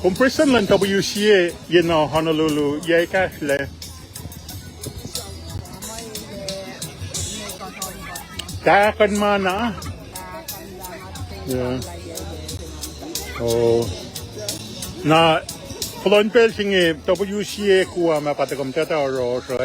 compression lan WCA Honolulu yai ka le ta kan mana ya oh na Phnom Penh singe WCA kuwa mapatagam tata ro so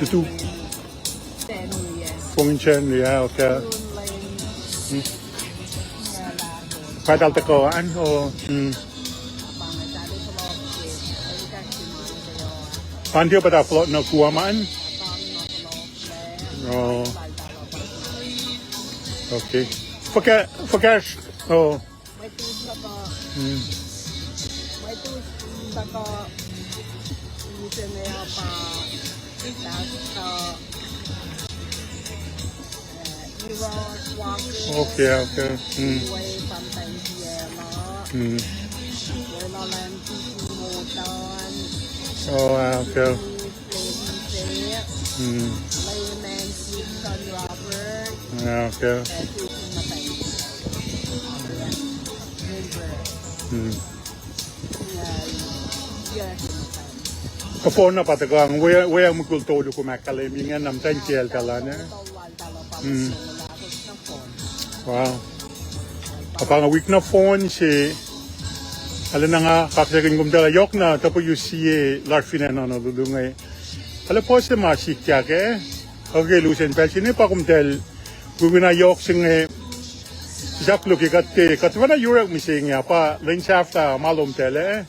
itu function ya okay padal tekoan oh Pandia pada flot na kuaman oh okay forget oh okay oh okay okay Kapon na patagang wea mugulto do kumakale minga nam tanjel kalana wow apang week na phone si ala na nga kaksakin gumdala yok na WCA larfina na nalulungay ala po sa masikya ke okay lusen pelsin pa kumtel gumina yok sing Jacques ki katte katwana yurak mising ya pa lensafta malum tele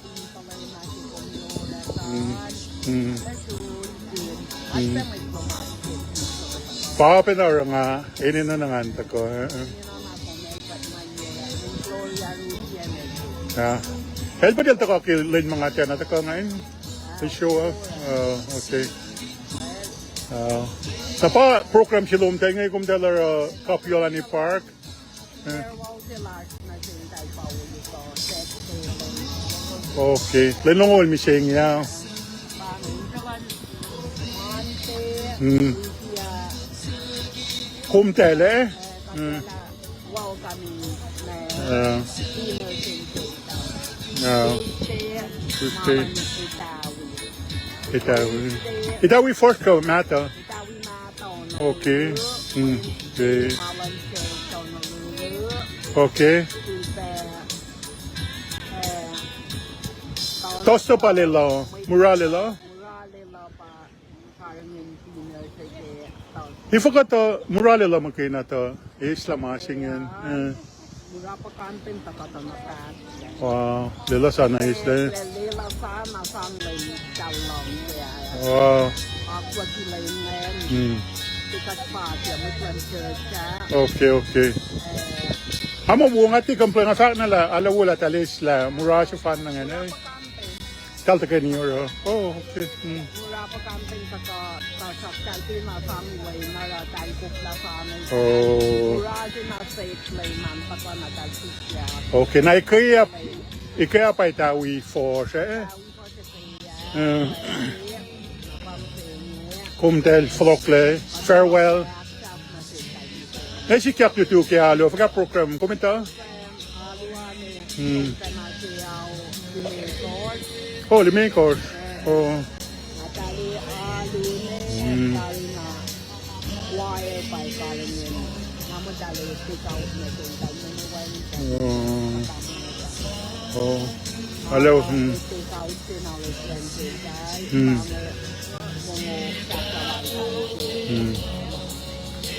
Papa na nga ini na nanganta ko help pa dito ko kilin mga tiyan at ako ngayon to show off okay sa pa program silom tayo ngayon kung dalar Kapiolani Park okay lenongol mising ya kumtele Itawi first ko mata okay okay tosto palelo muralelo I forgot to murale la makina to Islam singin. Wow, lela sana isle. Wow. Okay. Amo buong ati kampleng asak na la ala wala talis la mura sa fan na ngene. Kalta ka niyo ro. Oh, okay. Okay, na ikaya pa itawi for siya kumtel flokle farewell si kyak tu kaya lo faka program komenta oh lime course oh hello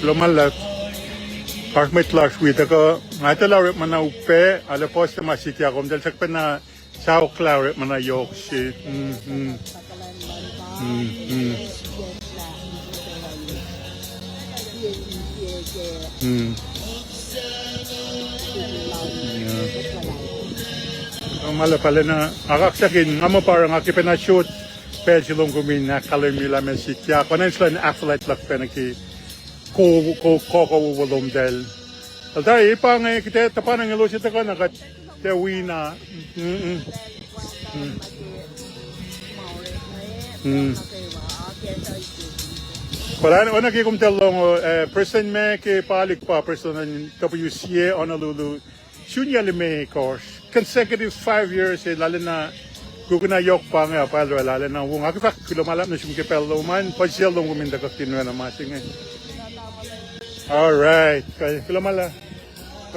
lo malat parmet last week ko ngata law mana upe ala post masitya kom dal sakpen na sao claret mana yok si Mala pala na akaksakin ngamo parang akipena shoot pedilong gumin na kalimila mesikya konen slan athlete lak penaki ko walom del dai pa nga kita tapan ng ilusita ka nakat แต่วีน่ะParang ona kay kum telong person me ke palik pa person WCA on lulu shunya le me course consecutive 5 years lalo na guguna yok pa nga pa lalo na wong akifak kilomalap na shum ke pelo man pa siya long guminda ka tinwa na masing all right kay kilomala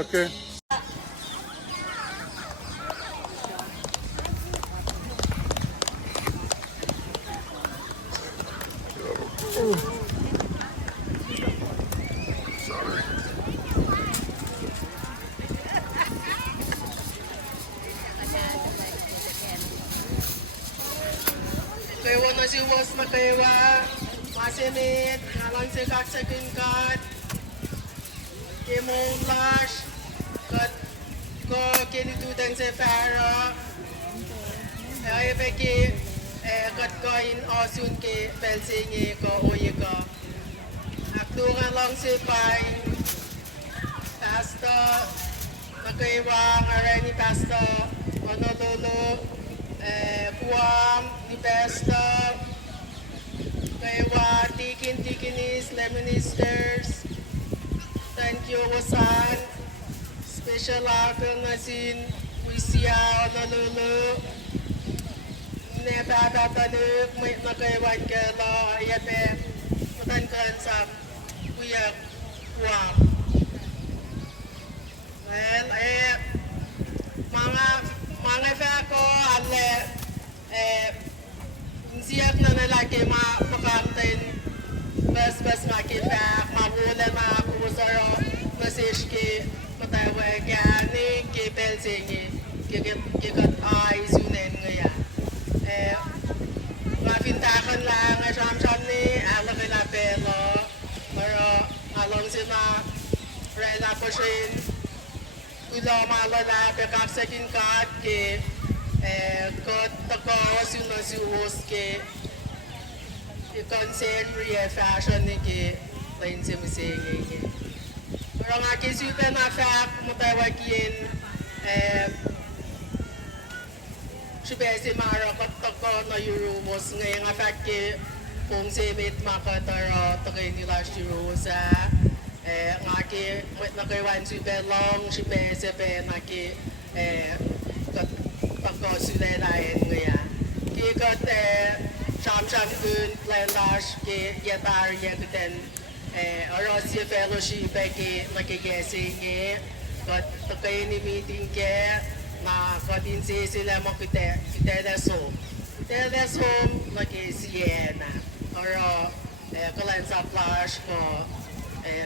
okay Kaya na si was na kaya masinit, ngalang si kaksakin kat, kimong flash, kat ko kinitutan si Farah, ay beki kat ko in osun ki pelsingi ko uyi ko. Aktungan lang si Pai, pasta, na kaya ngarani pasta, Honolulu, Guam, di Besta, kaya tikinis, lemonisters, thank you Wasan, special akong nasin, WCA, Honolulu, nebabatanuk, may nakaiwan ka lo, ayape, matankan sa kuya Guam. Well, mga ko ale siap na nalaki mapakamtin bas makifak mabulan mapusaro nasishki matawa gani kipel singi kikat ay sunen ngaya mafintakan lang sham ni ala kila pelo pero along sila rela poshin ulo malala pekaksakin kat ke kot takawas yung nasuhos ke i-concern ria fashion ni ke lain si musingi ke pero nga kisuta na fak matawakin Shibesi mara katako na Euromos ngayon nga fak ke kung semit makatara takay nila Shirosa nga ke nakaiwan si Belong Shibesi pe na ke katako sila lain ngayon ke kat sham kun planlash ke yatar yakuten Arosya Fellowship ke nakikesi nge kat takay ni meeting ke na katinsi sila mo kitelesom nakisiena oro kalan sa flash ko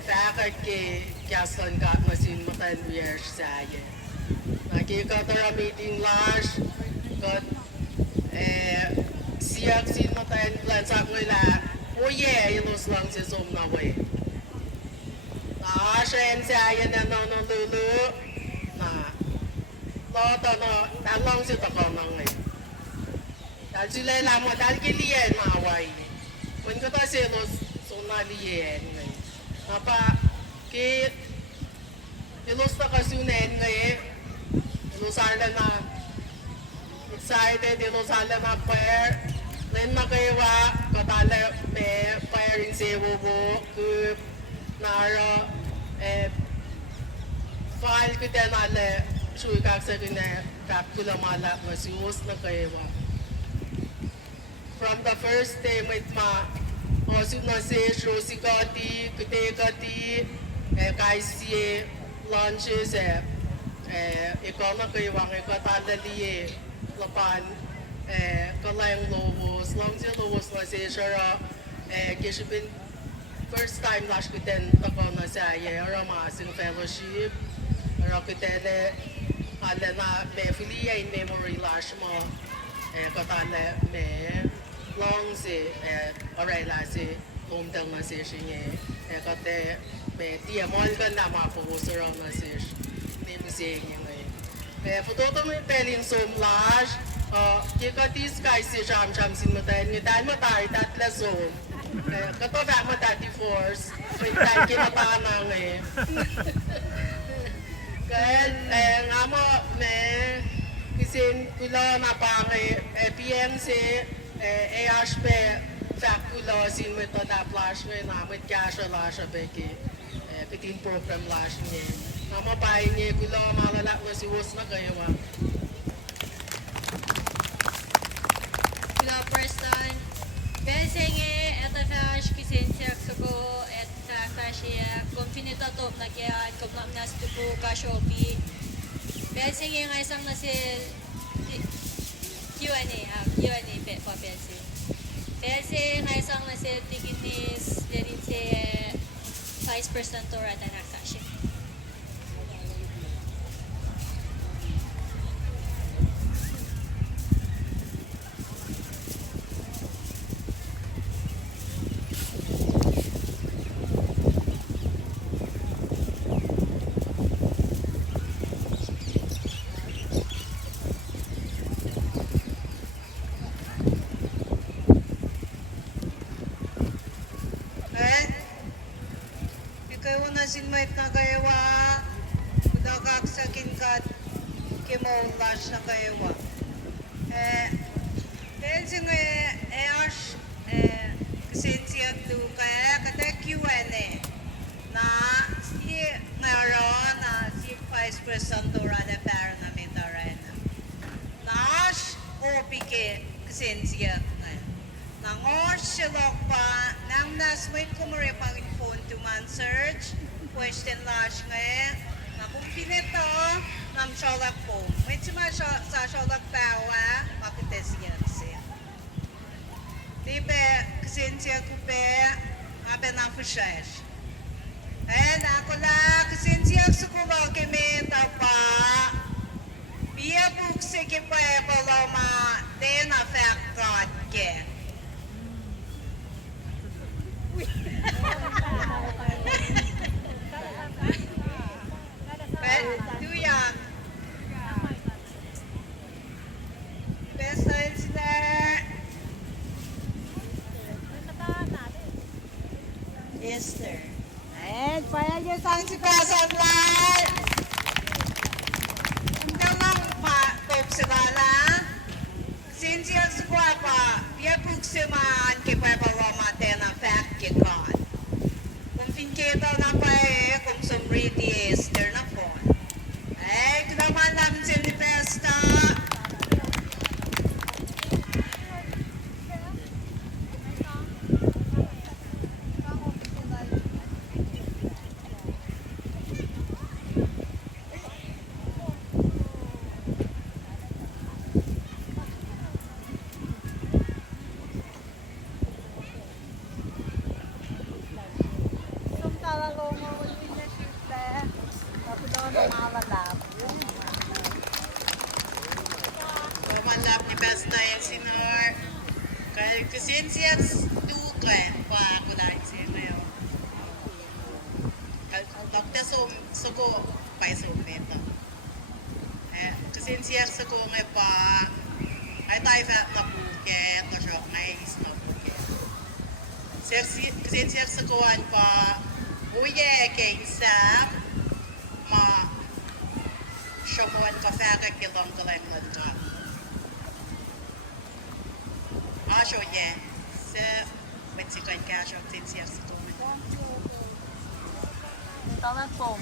fakat ke kyastan kat masin matan years saya nakikatara meeting lash kat siyak sin matan plan sa nila oye ilos lang si som na way shen saya na lulu na Loto no, talong si takong nang ngay. Dahil sila lamang, dahil kiliyan maaway. Kung kata sila, so naliyan ngay. Napa, ilos na kasunen ngay. Ilusala na, excited, ilusala na prayer. Then nakaiwa, katala, prayer in sewo kup, nara, file ko din ala, Sui kaksa kina kapkula malap na siwas na kaiwa. From the first day may osip na si Rosikati, Kutekati, kaisi lunches ikaw na kaiwa ng ikatalali lapan kalayang lobos, lang siya lobos na si Shara kisipin first time lash kuten tako na saya aramasing fellowship arakutele ala na me filia in memory lash mo katale me long si arela si lomdang na si shinye kate me tia mol kan na mapusoro na si ni musing ngai foto me pelin som lash kikatis kai si sham sin matan ni dan matai tat la som kato ba matati force may tan kinata na ngai Kaya nga mo, kisin kulo na pangi PMC AHP fak kulo sin mo to da flash mo na mo cash la sa beki pitin program lash niya. Nga mo pa niya kulo malala mo si was na kayo ma. Kulo person. Besenge eta fash kisin ko et kashia konfinita top na kaya kumam nas tupo ka shopi. Besenge nga isang na si Q&A pe pa besi. Besi nga isang na si tiginis din si Vice President Tora na nakashi. Sinmait na kayawa, kudakak sa kinkat, kimolash na kayawa. Dahil sa nga, kasinsiyak do kaya, kata Q&A, na si ngayon, na si Vice President Dora de Para na mitarena. Nash, OPK, kasinsiyak na. Nangos silok pa, nang naswit kumuripang phone to man search, question lash ngayon, na kung pinito, nam sholak po. May sima sa sholak bawa, makites yan siya. Dibe, kasin siya kupe, abe na fushesh. And ako la, kasin siya sukulo kime tapa, biya buksi kipe paloma, then a fact God get. Duyan. Besides that, Esther. And para niyo sang si President Lai. Hindi lang pa top sila na. Since yung squad pa, biya pugsiman kipay pa wamate na fact kikon. Kung pinkita na pa kung sumriti Esther na po. Kinaman namin si Nipesta. Malap ni Besta yung sinor. Kasi siya dukan pa ako dahil siya ngayon. Dokta suko pa yung nito. Kasi siya suko nga pa ay tayo na buket o siya mais na buket. Kasi siya sukuan pa uye kay Sam ma siyamuan ka faka kilong kalay mo ka. Asho yeah. So, what's it going cash up since yesterday? Telephone.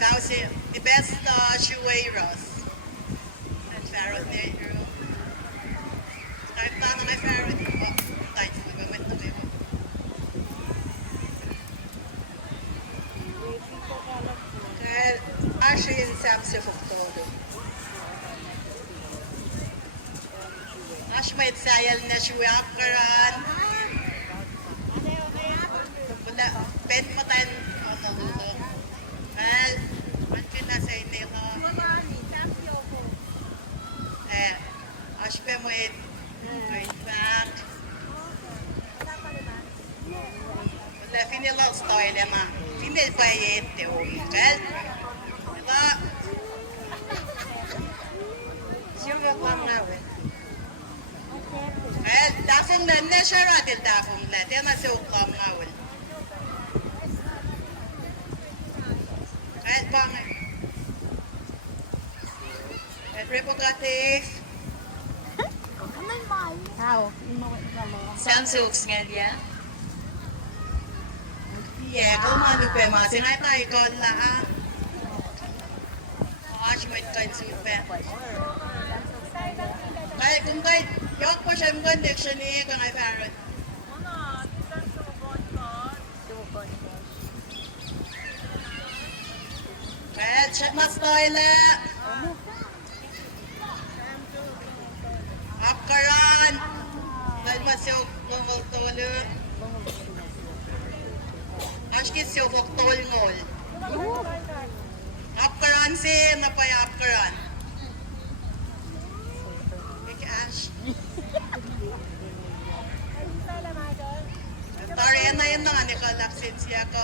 Now see the best shueiros. And Farrell there. I'm not on my Farrell. Thanks for the moment. Asho in Samse Foktodo. Ash may sayal na shuakaran. Wala, pen matan na luto. Well, mankin na sa inila. Ash pe mo it. Going back. Wala, finila style ma. Finil pa yete o. Well, wala. Siyang lang na we. Dafong na na siya ratil dafong na. Tiyan na si Uklam nga wala. Kahit bang repugatif Samsung nga dia. Yeah, kung ano pa mga sinay tayo ko na Ashmit kain supe. Kaya kung kayo, yok po siya mga dictionary kung ay parrot. Kaya check mas toilet. Apkaran. Dahil masyok tolo. Ashkit siyo voktol ngol. Apkaran si napay apkaran. Big Ash. Tari na yun na ni kalaksin siya ko.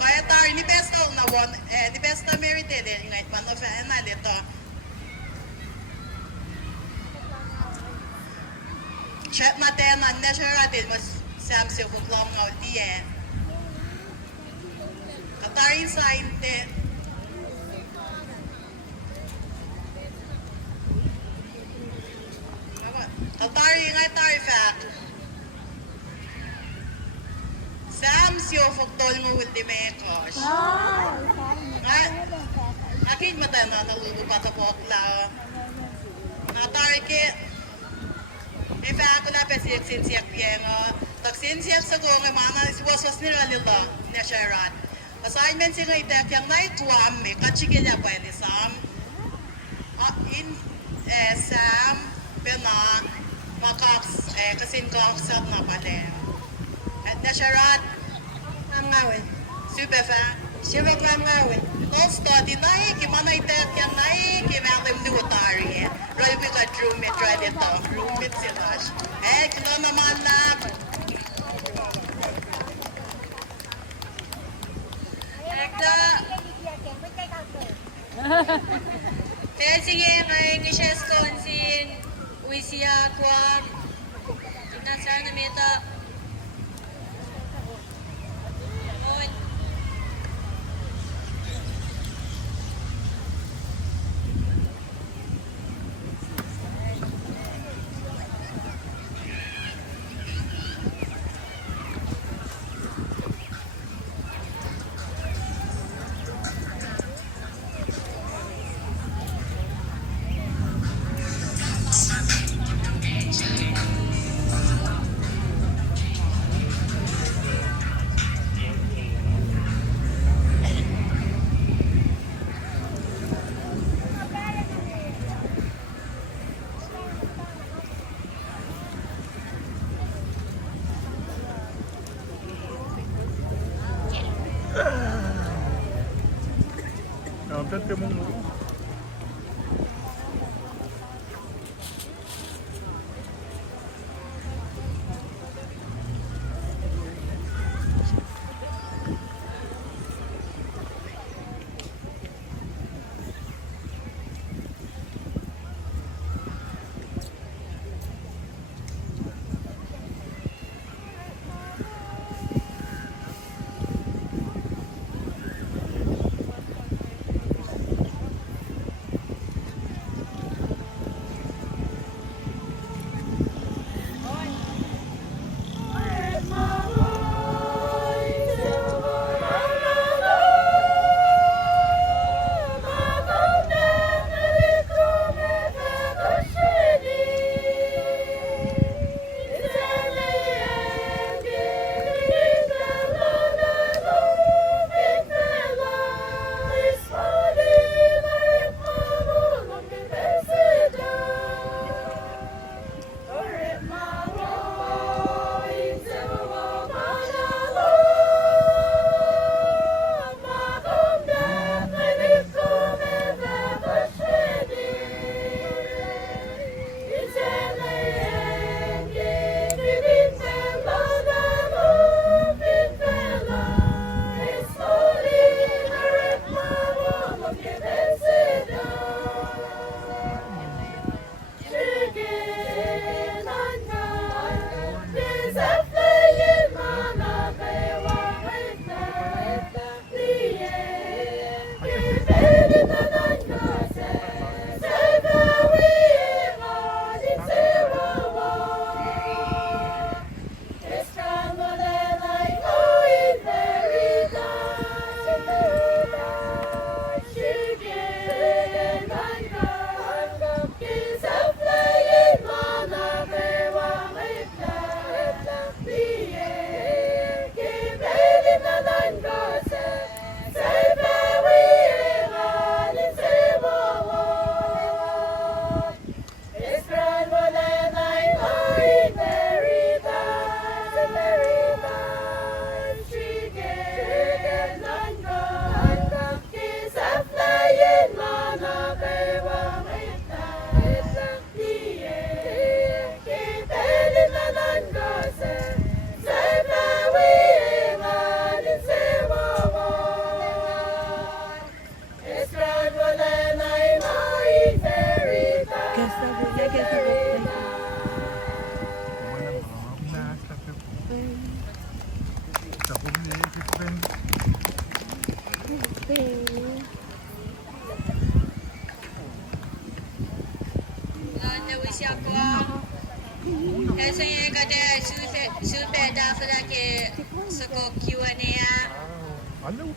Kaya tari ni Besta na won ni Besta merited ngay panofan na dito. Chat maten na nasyara din mas Samsung buklong ngaw diye. Katari sa inte. Katari ngay tari fact. Samsung buklong ngaw ultime kos. Akin mata na nalulupat sa bokla. Natari ke ako na pesi sinsiyak yang taksinsiyak sa kong mana was nila lila na sharat. Assignment sing itek yang night GUAM me kachigila pa ni Sam. In Sam pena makaks kasin kaksak na pala. At na sharat ang ngawin. Super fa. Super ang ngawin. No study na gimana itek yang na gimalim duotari. Roy we got roommate right ito. Roommate sila. Kilo naman na. Kaya sige, may ngishes konsin, WCA, GUAM, kinasar na mita. Dati mong Belsengi kade supe dafla ke soko Q&A. Ano?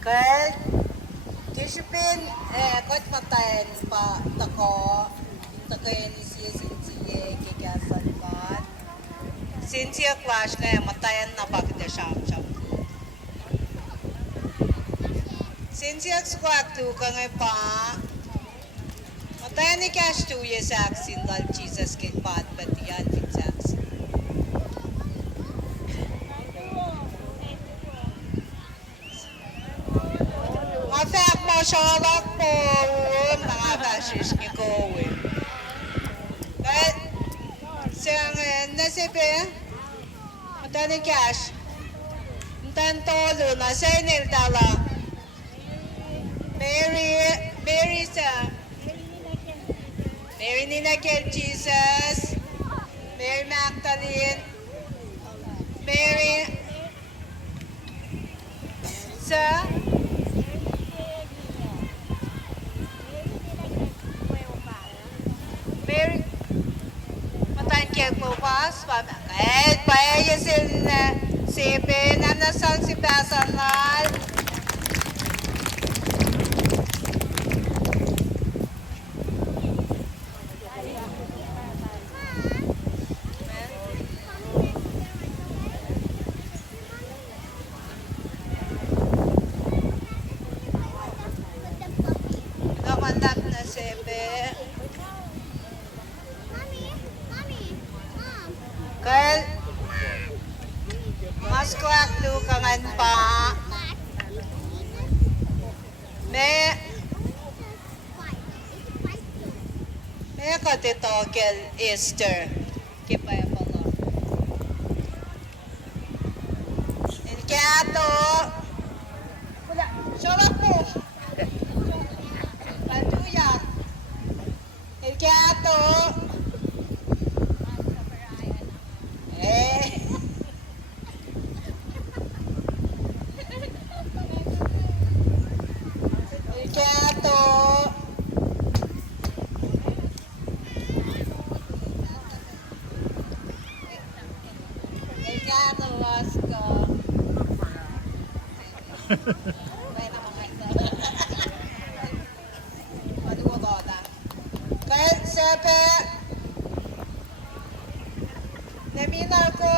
Kaya discipline kot matayin pa tako takayin siya sinsiye kikasan kan sinsiye clash kaya matayin na bakit siyam sinsiye squat tu kaya pa matayin ni cash tu ye saksin dal Jesus ke pat patiyan fit saksin Masak masyalak po mga kasis ni Kowe. Kahit siyang nasipi, matani cash, ntan tolo na sa inil dala. Mary Nina Kel Jesus, Mary Magdalene, Mary sa Mary matayin kaya po pas kahit paya sin sipi nanasang si personal namandak na sipi kaya mas kuwak lukangan pa may katitokel Easter kipaya pala ilkato wala sarap po patuyak ilkato Ilkato Ilkato Vasco Kaya naman kayo Madugoda Kaya sepe Nemina ko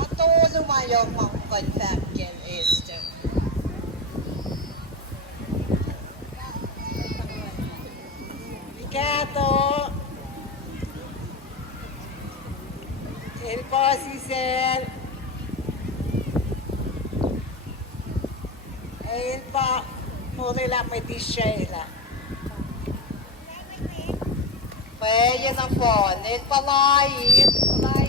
Ato lumayong mag-confirm kel Easter Kato El Pasisel El Pa Morela Medisela Pwede ng phone El Palay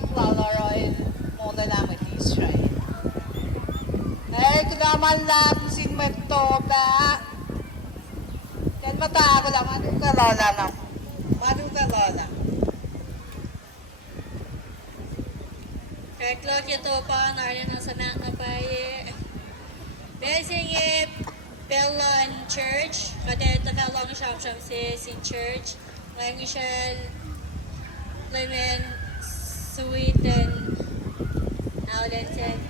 Klalaro El Morela Medisela Eh kunaman lang sing magtoba Yan mata ako lang Maduka lola na Maduka lola Reklok ito pa, narin na sa nakapay. Besingi Bellon Church, kada tagalong siyam-siyam si church. Ngayon siya Lemon Sweet and Aulensen.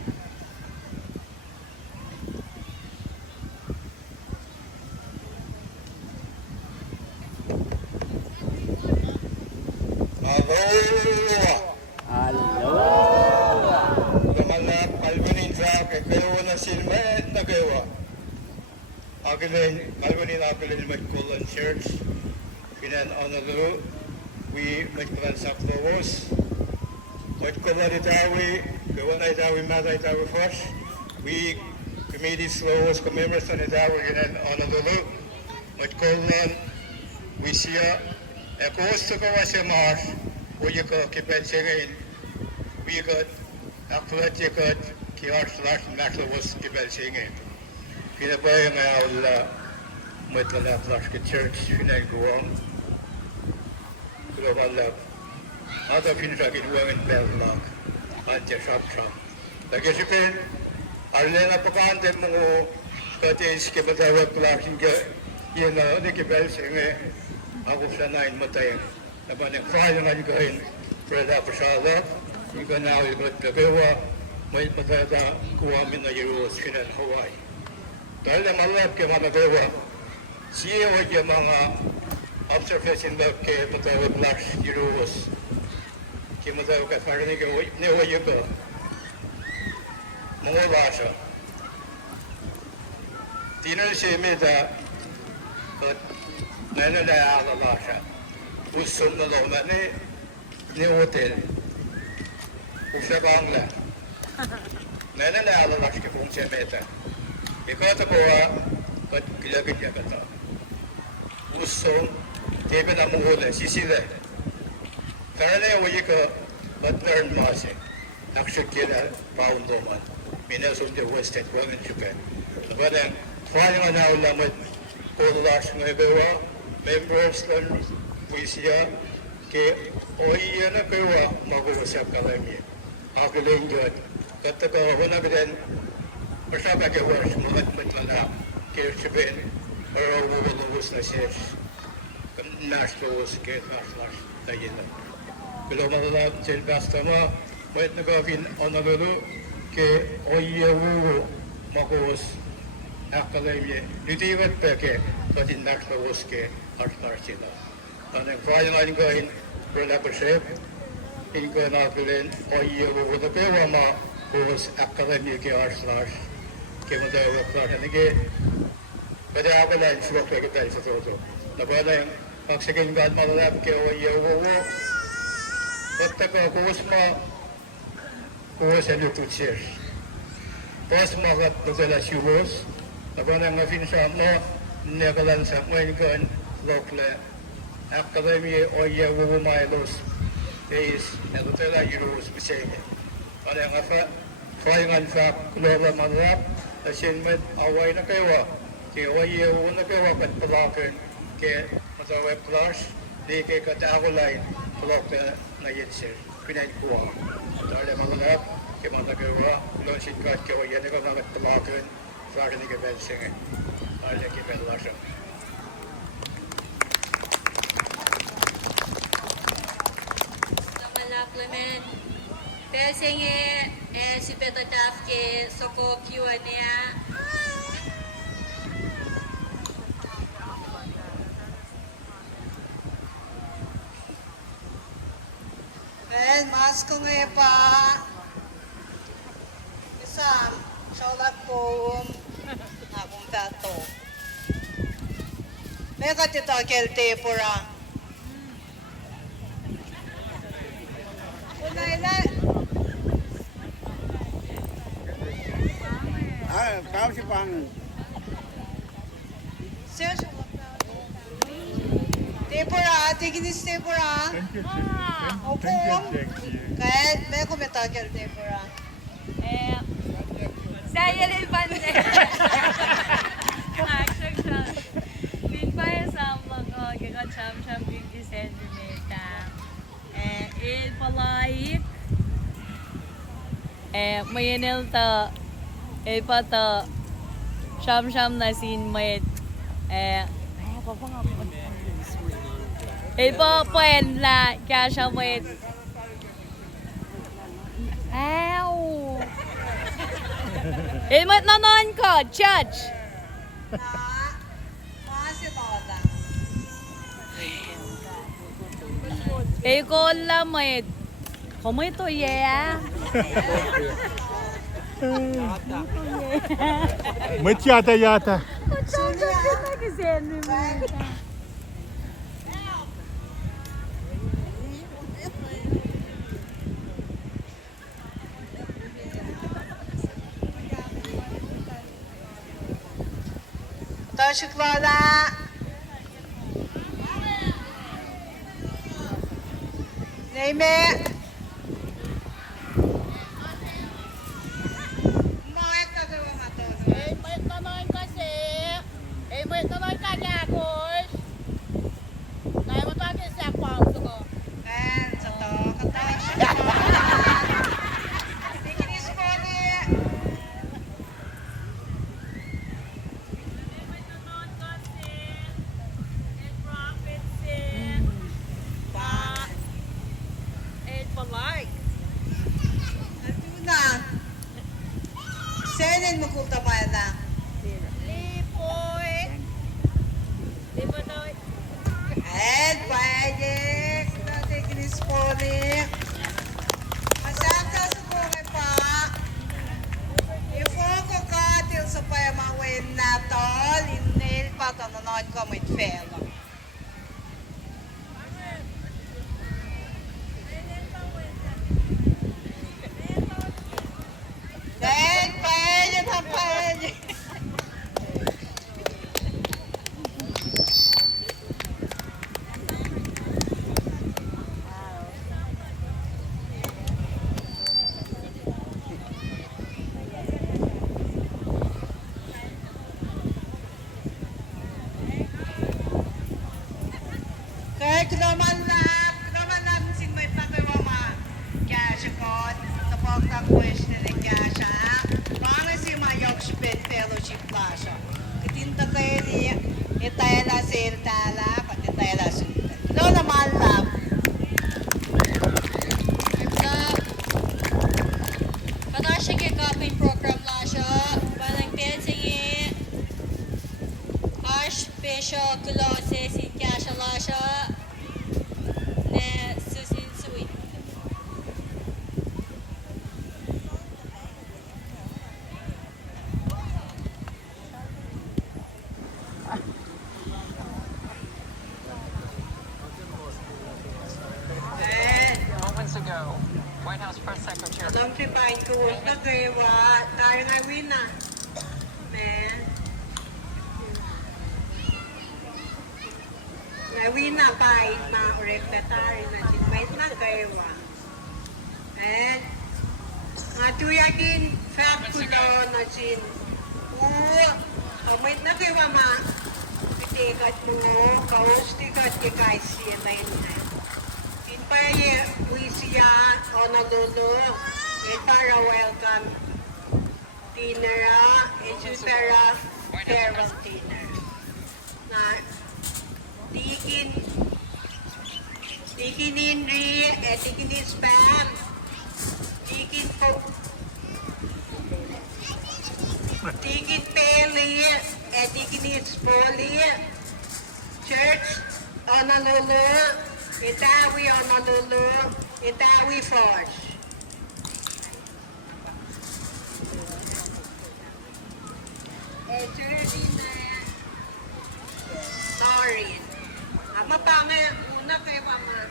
Kalgunin Magkulan Church, Pinan Honolulu, we magtransak lowos. Magkulan itawi, gawan itawi mata itawi first. We committees lowos commemorates on itawi Pinan Honolulu, Magkulan WCA Koosraean was a marsh, where you go keep it singing. We got a project, Kiars last national was keep it singing. Kinabayang all Mitala Plaska Church, Finan Guam, Global other Finjak in Women Bellock, and Jashab Trump. The Gishipin, Arlena Pakan, the Mo, but is Kibata Clarking, the Kibel singing. Ako sa nine matay. Naman ang kaya nga going Freda Pashala, yung ka na ulit gawa, may matata kuha min na Euros Finan Hawaii. Dahil na malap kaya mga gawa, siya yung mga observation lab kaya matawag Black Euros. Kaya matawag ka parang niwa yung ka. Mga basa. Tinan siya mita, Nana da ala lasha. Usun na loma ni hotel. Usa bangla. Nana da ala lasha ke pung meta. Ikaw ta ko pat kilagit ya kata. Usun tebe na muhula sisile. Karane wo yika batner mase. Nakshikira pound doman. Minasun de wested women Japan. Badan flying na ulamat ko last ngayon. Members ng WCA ke oiya na kayo mag-uusap kami. Ako lang yun. Kataga ako na bitin masama kayo mulat-matala kaya sabihin para umulubos na siya naslus ke naslas tayo na. Pero malalap dyan basta mo may nagawin onalulu ke oiya wuro mag-uus akademie. Nitiwat pa ke pati naslus ke Archina. And then Friday night going for an episode, in going out within a year over the Bewama, who was academic arts, came with the report and again. But the avalanche looked like a day for Toto. The brother, Mexican godmother, a year over. But the Kosma, who was a little cheers. Postma got the she was. The brother of Finland, Netherlands, and when going. Local Academy or Yawu Milos days and the Tela Euros Bisang. On an effort, trying on fact, Global Manrap, the Shinmet, away na kayo, the Oya na kayo, but Palakan, get the web class, they get a line, block na Yitser, Pinay Kua. Dale Manrap, came on the Gawa, launching got Kawaya, never know Palakan, Friday event singing. I like it better. Clement, Pesenge, si Petotafke, Soko Kiwania. Well, mas ko ngayon pa. Isang, sholat po, akong tato. May katito kelte pura. Kau si Pang. Sir, tempura, tiginis tempura. Thank you. Opo. Kahit may kumita kaya tempura. Saya leban deh. Action. Bin pa sa mga gagacham-cham bin centimeter. Il palait. Mayenel ta pata sham na sin mayet pa puen la kya sham mayet mat nanon ko church Kasi bawda. ko la mayet không to yeah May yata. Taşıklarla. Amen. Bakit nagawa nga to? May tanoy kasi. May tanoy ka niya, Coach. Kaya mo tayo sa kwang ko. And sa to, katay siya. Tikinis ko ulit. Na. Senin mo kung tamay na. And pwede. Tikinis ko ulit. Masaka sa buhay pa. Ifoko ka til sa payamawin na to. Linil pa to nanood ko may felo. Then, pwede na pwede. Kaya kunaman lang sing may pakiwama. Kaya siya ko, tapos na question ni kaya siya. Para si Mayok Sped Fellowship la siya. Kitinta kayo ni itaya na sale tala, pati itaya na sale. Kunaw naman lang. Patasya kay copying program la siya. Parang pinsingi. Archbishop Kulose si Kasha la siya. Ne susin sui. Moments ago, White House Press Secretary. Alam si Pain ko, na kayo tayo na win na. Man. Nawin na Pain, ma-orek na tayo na sinmait na kayo. And, matuya din, fact ko na sin. Kamait na kayo ma. Pitikat mo, kaustikat kay siya na yun na. Inpaya WCA Honolulu, para welcome dinner, para farewell dinner. Na dikin Inri, dikin spam, dikin po, dikin peli, dikin spoli, church Honolulu. Itawi Honolulu, Itawi Forge. Sorry. Mapame, una kayo mama.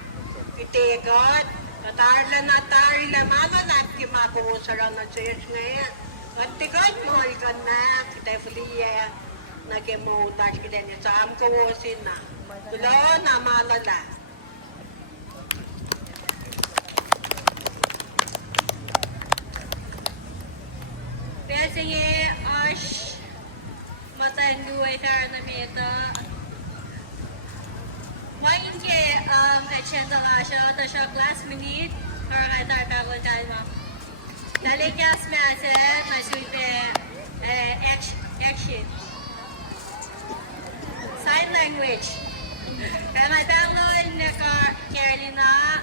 Itegot, natari la mama na kimakuusara na church ngayon. At tigot mo, ikan na, kita fuliya, nakimutas kita niya sa amkuusin na. Tulo na malala. Pinsingi Ash matandu ay kara na mito. Wain ke kachenda la siya to siya class minute para kay tarta ko tayo mo. Dali class message masuite action. Sign language. Kaya may download na Carolina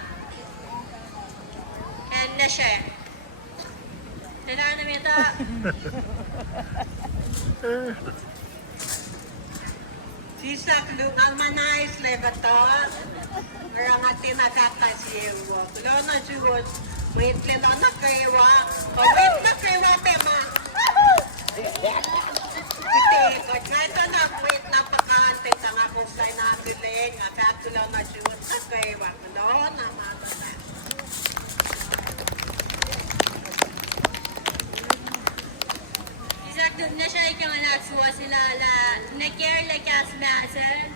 and Nashe. Kailangan namin ito. Sisak lungang manais lebaton. Rangati nakakasiyewa. Kulo na siwot. May itlino na kaywa. Pawit na kaywa tema. Itikot. Ngayon na wait na pagkahantay sa nga kung sa'y nakiling. At kulo na siwot na kaywa. Kulo na matata. Na siya ikaw nagsuwa sila la na-care la gas masan.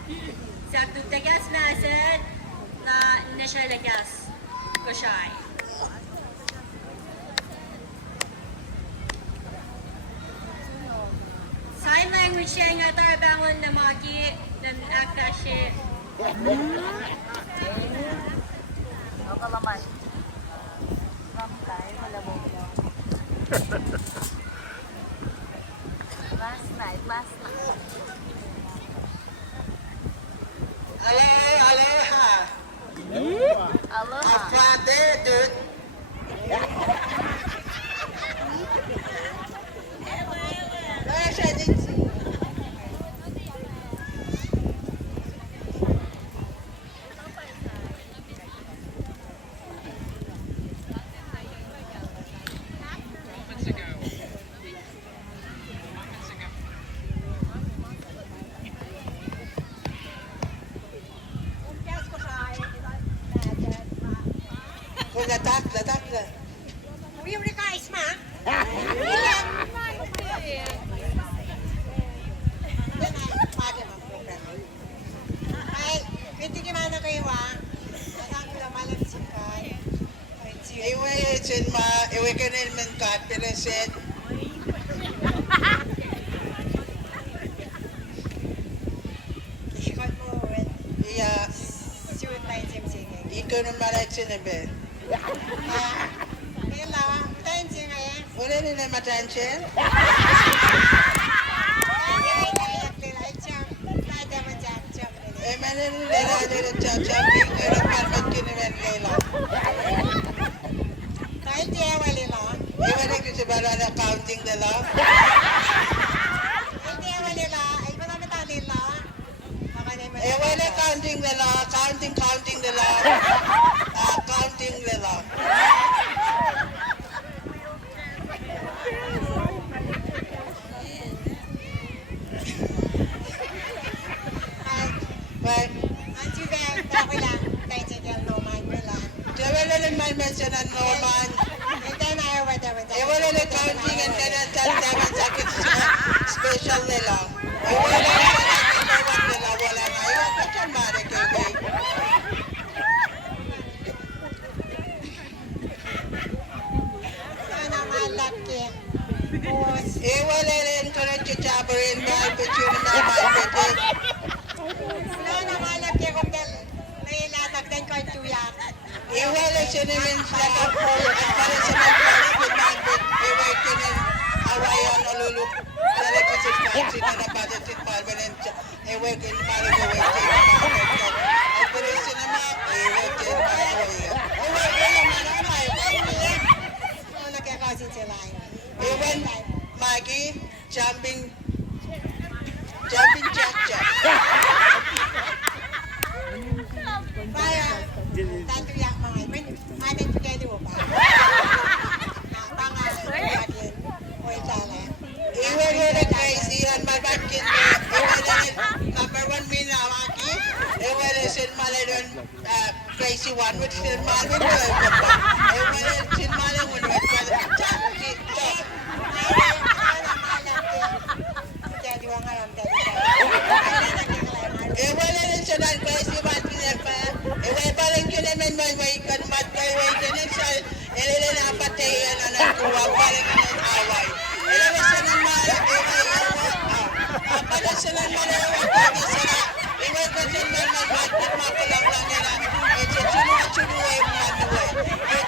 Sa tugtagas masan na siya la gas. Kushai. Sign language siya nga tarabangon na maki ng akashe. Moments ago. Moments ago. Latak. Uy, yung rekais ma? Ay, pwede gimana kayo Anak ko lang malamsikan. Iwe sin ma iwe kanin men kat pereset Sikot mo, wen. iya Siwit na yung simsingin. iko nun malay sinabe. Kaya tayo singay Wala rin na matansin. Emanin nila nila chachamping nila palmat kinimen nila. Kahit siya wali lang. Iwe na kasi bala na counting nila. Hindi siya wali lang. Ay, marami tayo nila. Iwe na counting nila. Counting nila. Counting nila. Right. Anji Ben, ako lang. Tayo siya Norman mo lang. Wala rin man mention ang Norman. Hindi na ayaw wala. Wala rin counting and kaya sakit special nila. Wala rin Norman nila. Wala na. Iwan pa dyan mare kayo. Sana malaki. Wala rin ko na chichabarin ba? Picture na malaki. Sana malaki kung nailatagdan ko ang tuyak. Wala siya naman sa kapol. At para sa magpapit. Iwa kinin awayan o lulu. Dali ko sa sponsor na nabatit permanent. Iwa kinin malaki. At para sa naman. Iwa kinin malaki. Iwa kinin malaki. Ano nagkakasin sila? Iwan, Maggie, jumping cha-cha. Kaya, tanto yak mga iman. Manin together mo ba? Pangalan, lagyan. O itala. Iwan mo na crazy and mabakin mo. Iwan na number 1 minawaki. Iwan na sin maladon crazy one with sin maladon. Iwan na sin maladon with Iwan na siya ng crazy one pa. Iwan pa rin yun naman may kanmat kayo. Iwan sa ilila na patayan na nagkuha pa rin ng away. Iwan siya ng maladon. Pala siya ng maladon. Iwan ka siya ng maladon. Makulang lang nila. Chunu-chunu ay manuwa.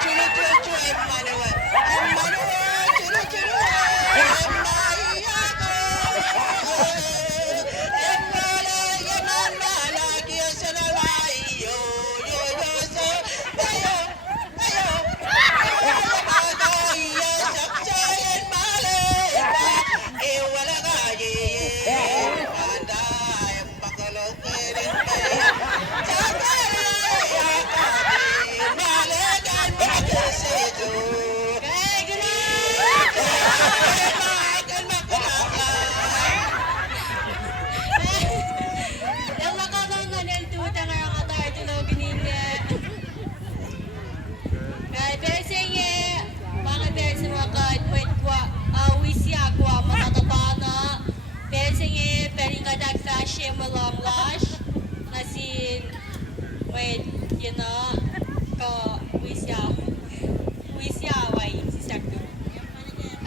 Chunu-chunu ay manuwa. Ang manuwa. Chunu-chunu ay maiyako. Malaki sa lalay. Yo, so.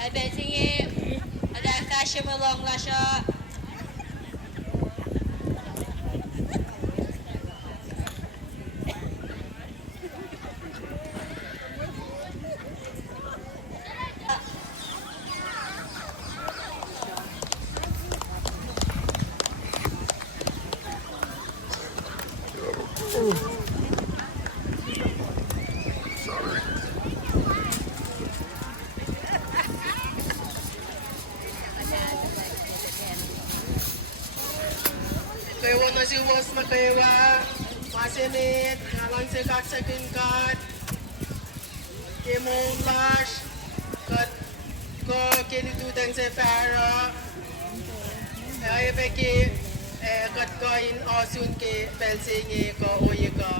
Ay bensinge ada kasya malong lasya. Kaya na si was na kaya masinit, ngalang si kaksakin kat, kimong lash, kat ko kinitudan sa para, ay beki, kat ko in osun ke pelsingi ko uyi ko.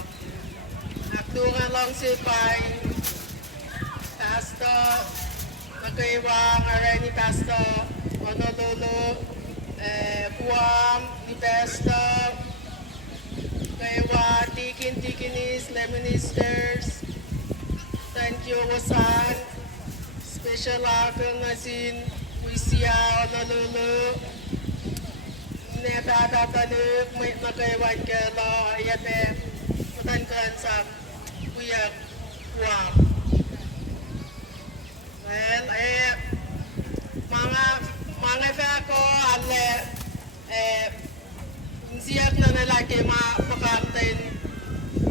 Aktungan lang si pay, pasta, nakaiwang arani pasta, Honolulu, GUAM WCA Tikinis Lemonisters. Thank you Wasan. Special apel na sin WCA Honolulu. Nebabataluk may nakaiwan ka lo ayape matankan sa kuya GUAM. Well, mga ko ale siap na nalaki mapakamtin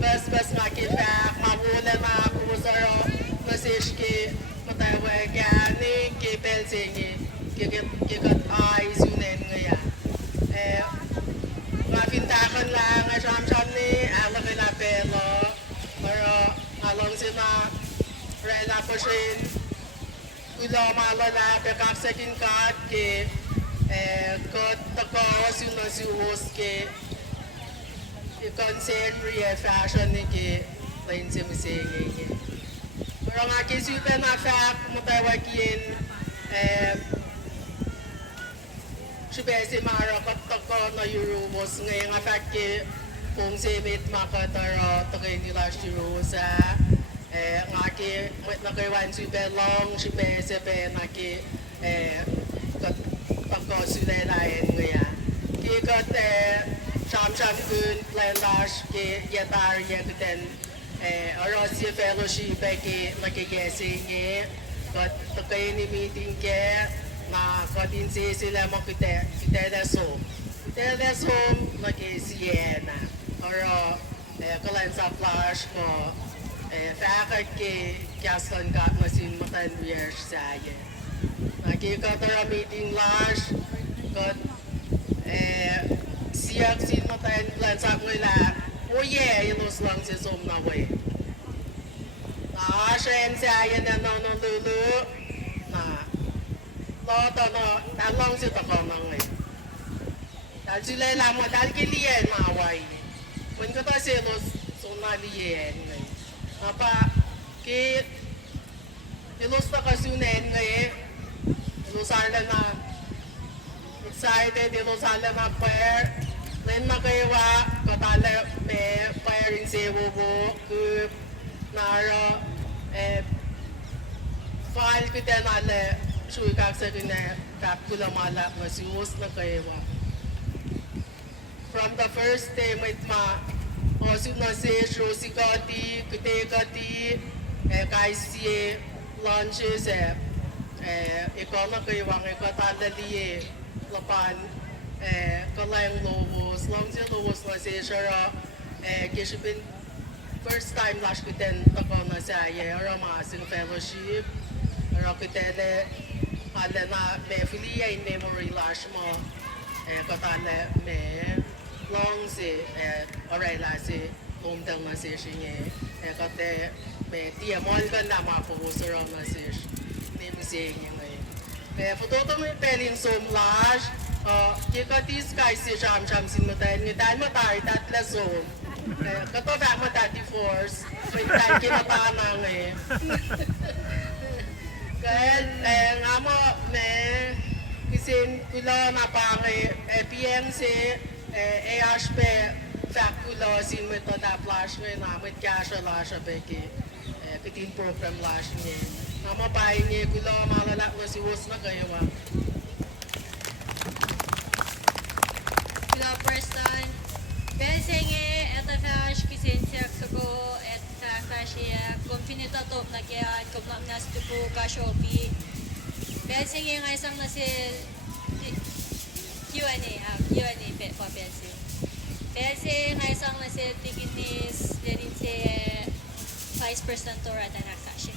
bas makifak mabula na kusaro nasishki matawagani kipelsingi kikat ay sunen ngaya mafintakan lang asyam ni alak ila pelo pero along sina rela pashin ulo malala pekaksakin kat ke kot tako sinusuos ke concern ria fashion ni ke lain simusingi pero nga kisupen na fak mutawakin subesi mara kot tako na eurobos ngayon nga fak ke kung simit makatara takay nila sirusa nga ke nakaiwan super long subesi pe na ke tako sila lain ngayon kikot sham kun planlash ke yatar yakuten Russia fellowship ke makigesing kot takay ni meeting ke na kotin sila mo kita so magisiena oro kalan sa flash ko fakat ke kaston kat masin matan years saya nakikotara meeting lash kot siyak sin matan plan sa nila oh yeah ilos lang si som na way shen saya na Honolulu na loto no talong si takong nangay dahil sila lang mo dahil kiliyan maway kung ka ta silos sonaliyan apa kit ilos na kasunen ngayon ilusala na excited ilusala na prayer then nakaiwa katala may praying sewo kup naro file ko din ala sui kaksakin na kapkula malak na siwos na kaiwa from the first day may osip na si Rosigati, Kutegati, kaisi lunches ikaw na kaiwang ikatalali lapan kalayang lobos lang siya lobos na si Shara kisipin first time lash kuten tako na saya ora masing fellowship ora kutele ala na me filia in memory lash mo katale me long si oray la si hometown na si shinge kate me tia mol ka na mapusoro na si nim sing ngai foto to me pelin som lash kikatis kai si sham sin matayin ni dai matai tatla som kato ba matati force pagtan kinatana ngai kaya nga mo me kisin kula na pangay PMC AHP fact kula sin mo to na flash ngayon na mo kasha lasha beki kitin program last niya. Nama bayi niya gula malala wasi was na kayo wa. Kila prestan. Besenge etafas kisensiak suko et kakashia konfinita top na kaya kumlam nas tupo kashopi. Besenge ngay sang nasil Q&A pe pa besi. Besi ngay sang nasil tiginis din se Vice President Tora dan Akashi.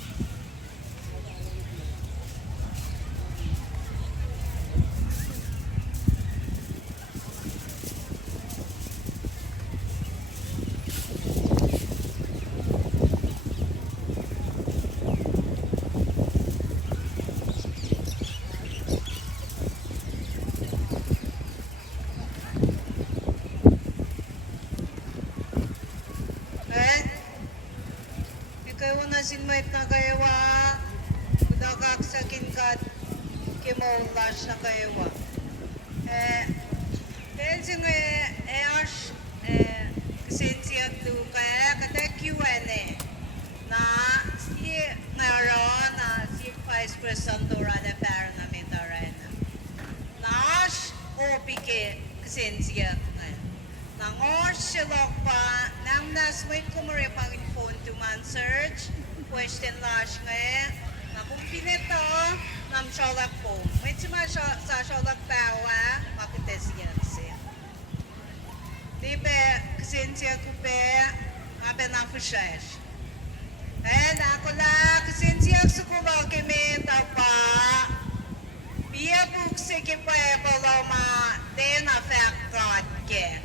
Ikaw na sinmait na kayo wa. Nakaksakin ka kimaulas na kayo wa. Dahil sa nga as kasensiyak to kaya kata Q&A na si ngayon na si Vice President Tora de Parang namin taray na. Na as opike kasensiyak na. Nangor sila pa nang nasway kumari pang phone to man search question last ngayon na kung pinito nam sholak po may sima sa sholak bawa makites yan siya di ba kasensiya ko pa abe na fushesh ako la kasensiya sa kulo kimita pa biya bukse ki pa paloma den affect God ke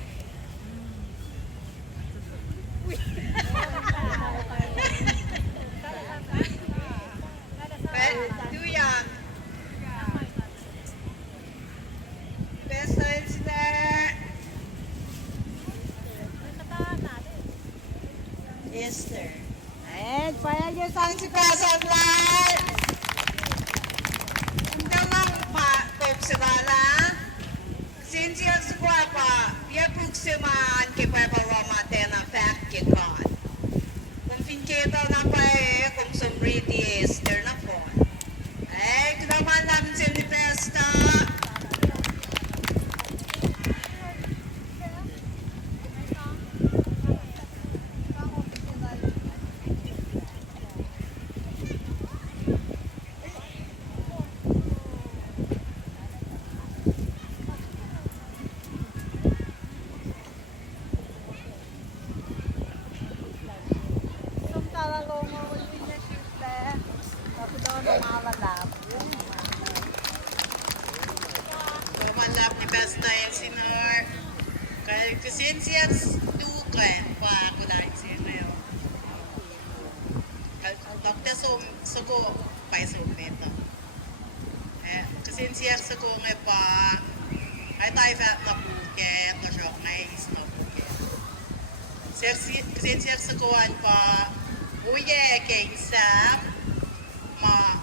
Duyan. Best times there. Esther. Ayan, paya niyo sang si Pasang Lai. Hindi lang pa, top si Bala. Sinsiyak si Kwapa, biya pugsiman ki Kwapa Ramate na fact ki God. Kung finkita na pa kung sumriti Esther na po. Kinaman namin sa Unipesta. Malap ni Besta yung sinor. Kaya kasensiyak dukan pa ako dahil siya ngayon. Dokta suko pa isumito. Kasensiyak suko nga pa ay tayo na buket o siya ngay isna buket. Kasensiyak sukuan pa uye kay isam ma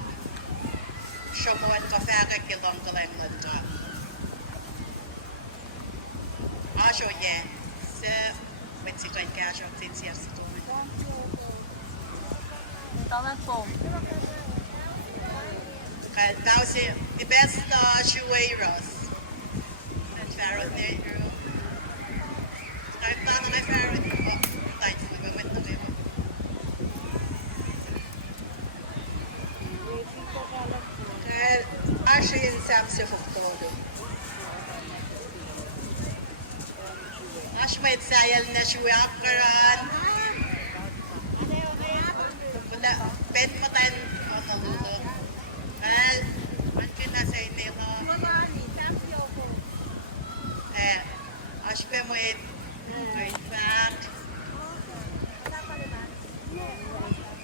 siyamuan ka faka kilong kalanglan ka. Asho ye, se mexican cash of since years ago. Telephone. Kaya daw si the best shueiros. And Farrell there. Kahit na na Farrell ko, tayo po gawin to kayo. Kaya Asho yung Samsi Fuktodo. Ashmait sayal na shuwakaran. Wala, pen mo tayo naluto. Well, ankin na sa inyo. Ashpe mo it. Great fact.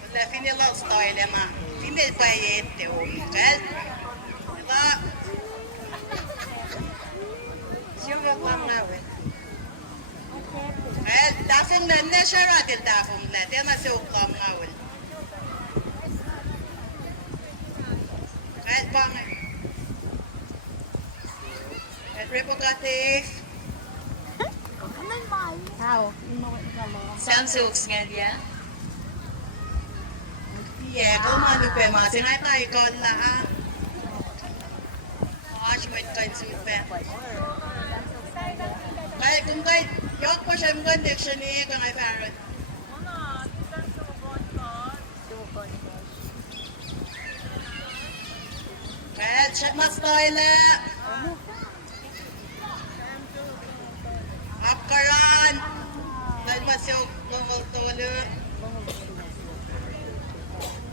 Wala, finilog story lema. Finil pa yete o. Well, wala. Siyong lang nawin. Dafong na na siya radil dafong na. Tiyan na si Ukam nga wala. Kahit ba nga. Kahit revocative. How? Sounds so nga dia. แย่ก็มาดูไปมาเสียงไอ้ตายก่อนละช่วยกันสุดไปไอ้คุณก็ยกผู้ชมกันเด็กชนีกันไอ้แฟร์แม่เช็ดมาสไตล์แล้วอับการันนั่นมาเสียวลงตัวเลย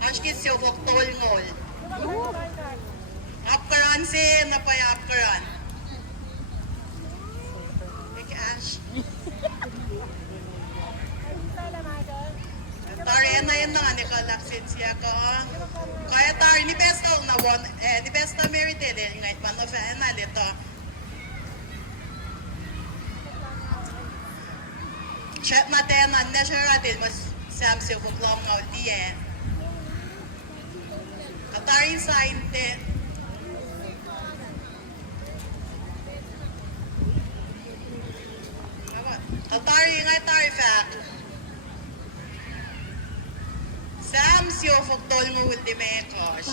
Acho que se eu vou tol ngol. Apkaran se na pa apkaran. Ik ash. Tari na yan na ni kalaksin siya ko. Kaya tari ni besta na won ni besta merited ngay pa no fa na dito. Chat natin na nasyara din mas sam se ko klam ngol diye. Katarin sa inte. Katari ngay tari fact. Sam siyo foktol mo ultime kosh.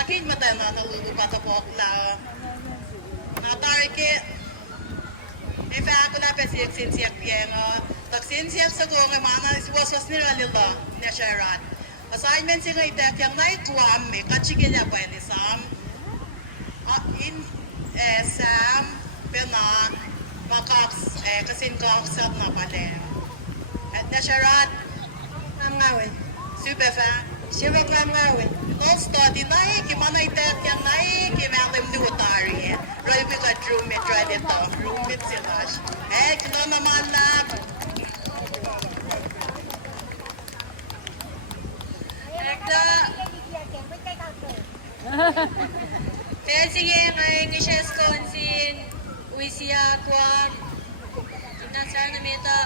Akin mata na nalulupa ta po la. Natari ke. E fact ko na pesik sinsiyak piyengo. Tak sinsiyak sa gong mana iswasos nila lila. Nesharat. Assignment sila itak yang na GUAM kachigilya pa ni Sam. In Sam pena makaks kasin kaksat na pala. At nasyarat ang ngawin. Super fa. Super klam ngawin. No study na kimana itak yang na kimalim ni utari. Roy mi ka roommate right ito. Roommate sila. Kino naman na. Kaya sige, ngayong Wisconsin, WCA, GUAM, Kinasar na mita.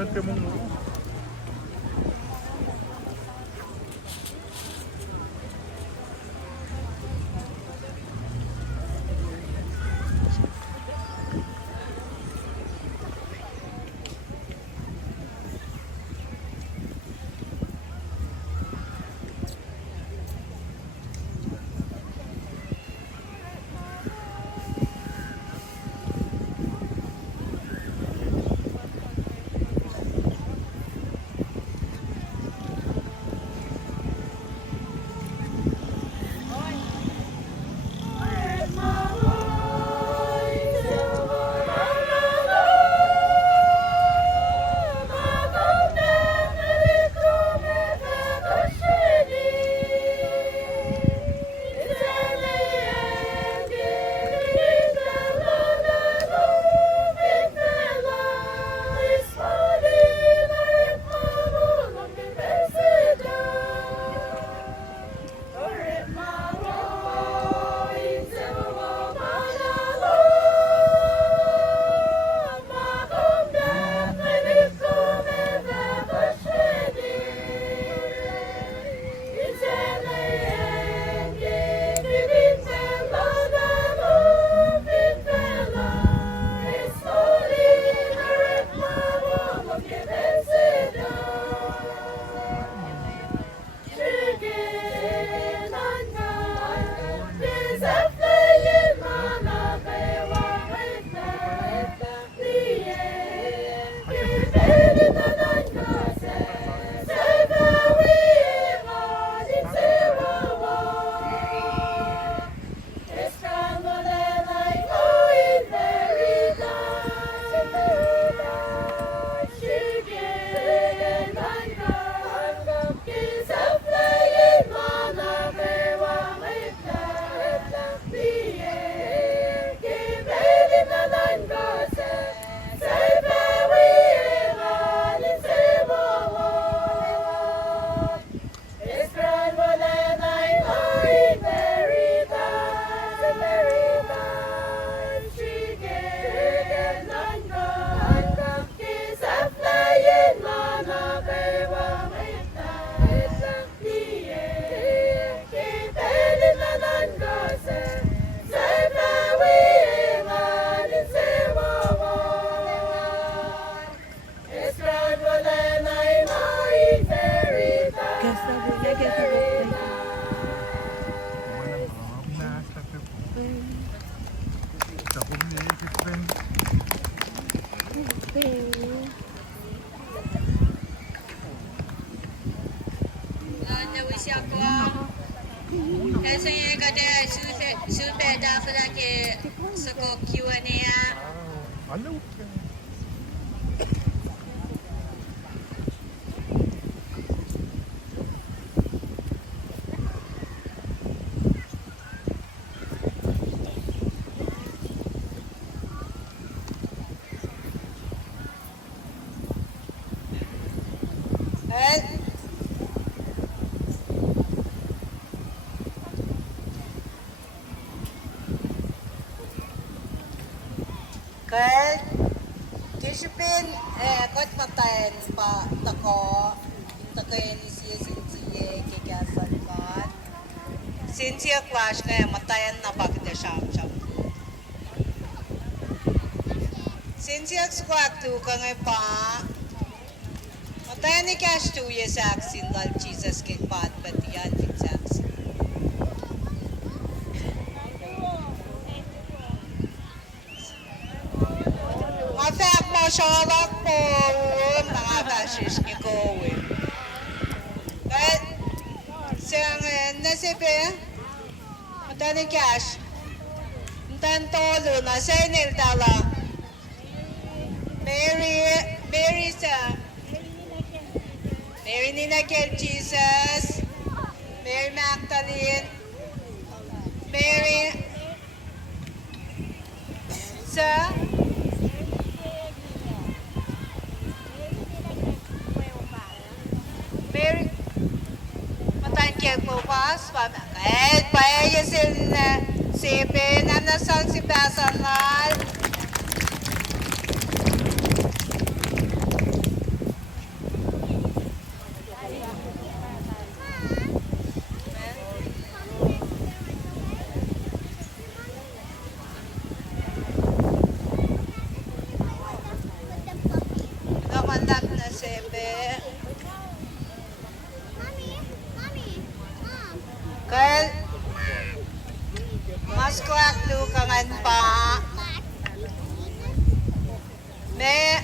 Te mong WCA GUAM PSNG kade super dafla ke soko Q&A. Kaya discipline kot matayin pa tako ni siya sinsiye kikasan kan sinsiya clash kaya matayan na bakit sham sinsiya squad tu kaya pa matayan ni cash tu ye saksin dal Jesus ke pat patiyan din saksin Mafak mo shalak po mga fascist ni Kowe. Kahit siyang nasibi, matani cash, matan tolo na sa inil tala. Mary Nina Kel Jesus, Mary Magdalene, Mary sa Mary matan kaya po pas kahit paya sin sipe na nasang si personal namandap na sipe Kaya mas kuwak lukangan pa may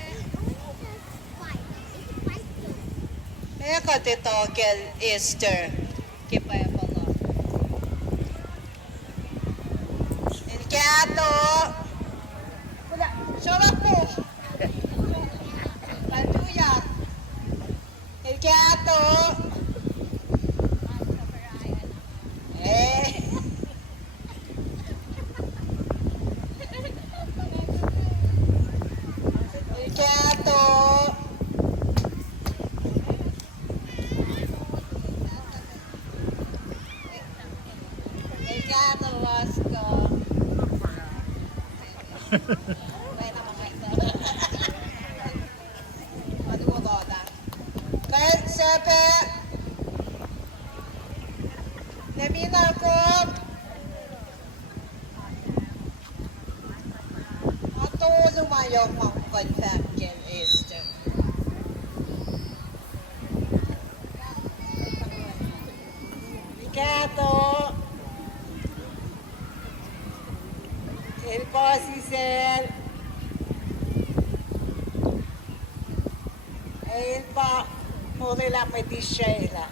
katitokil Easter kipaya pala Ilkato wala sarap po Pantuyak Ilkato Kahit sabi, namina ko, ato lumayong mga confirm kin Easter. Kato, el posisel, el pa modela petishela.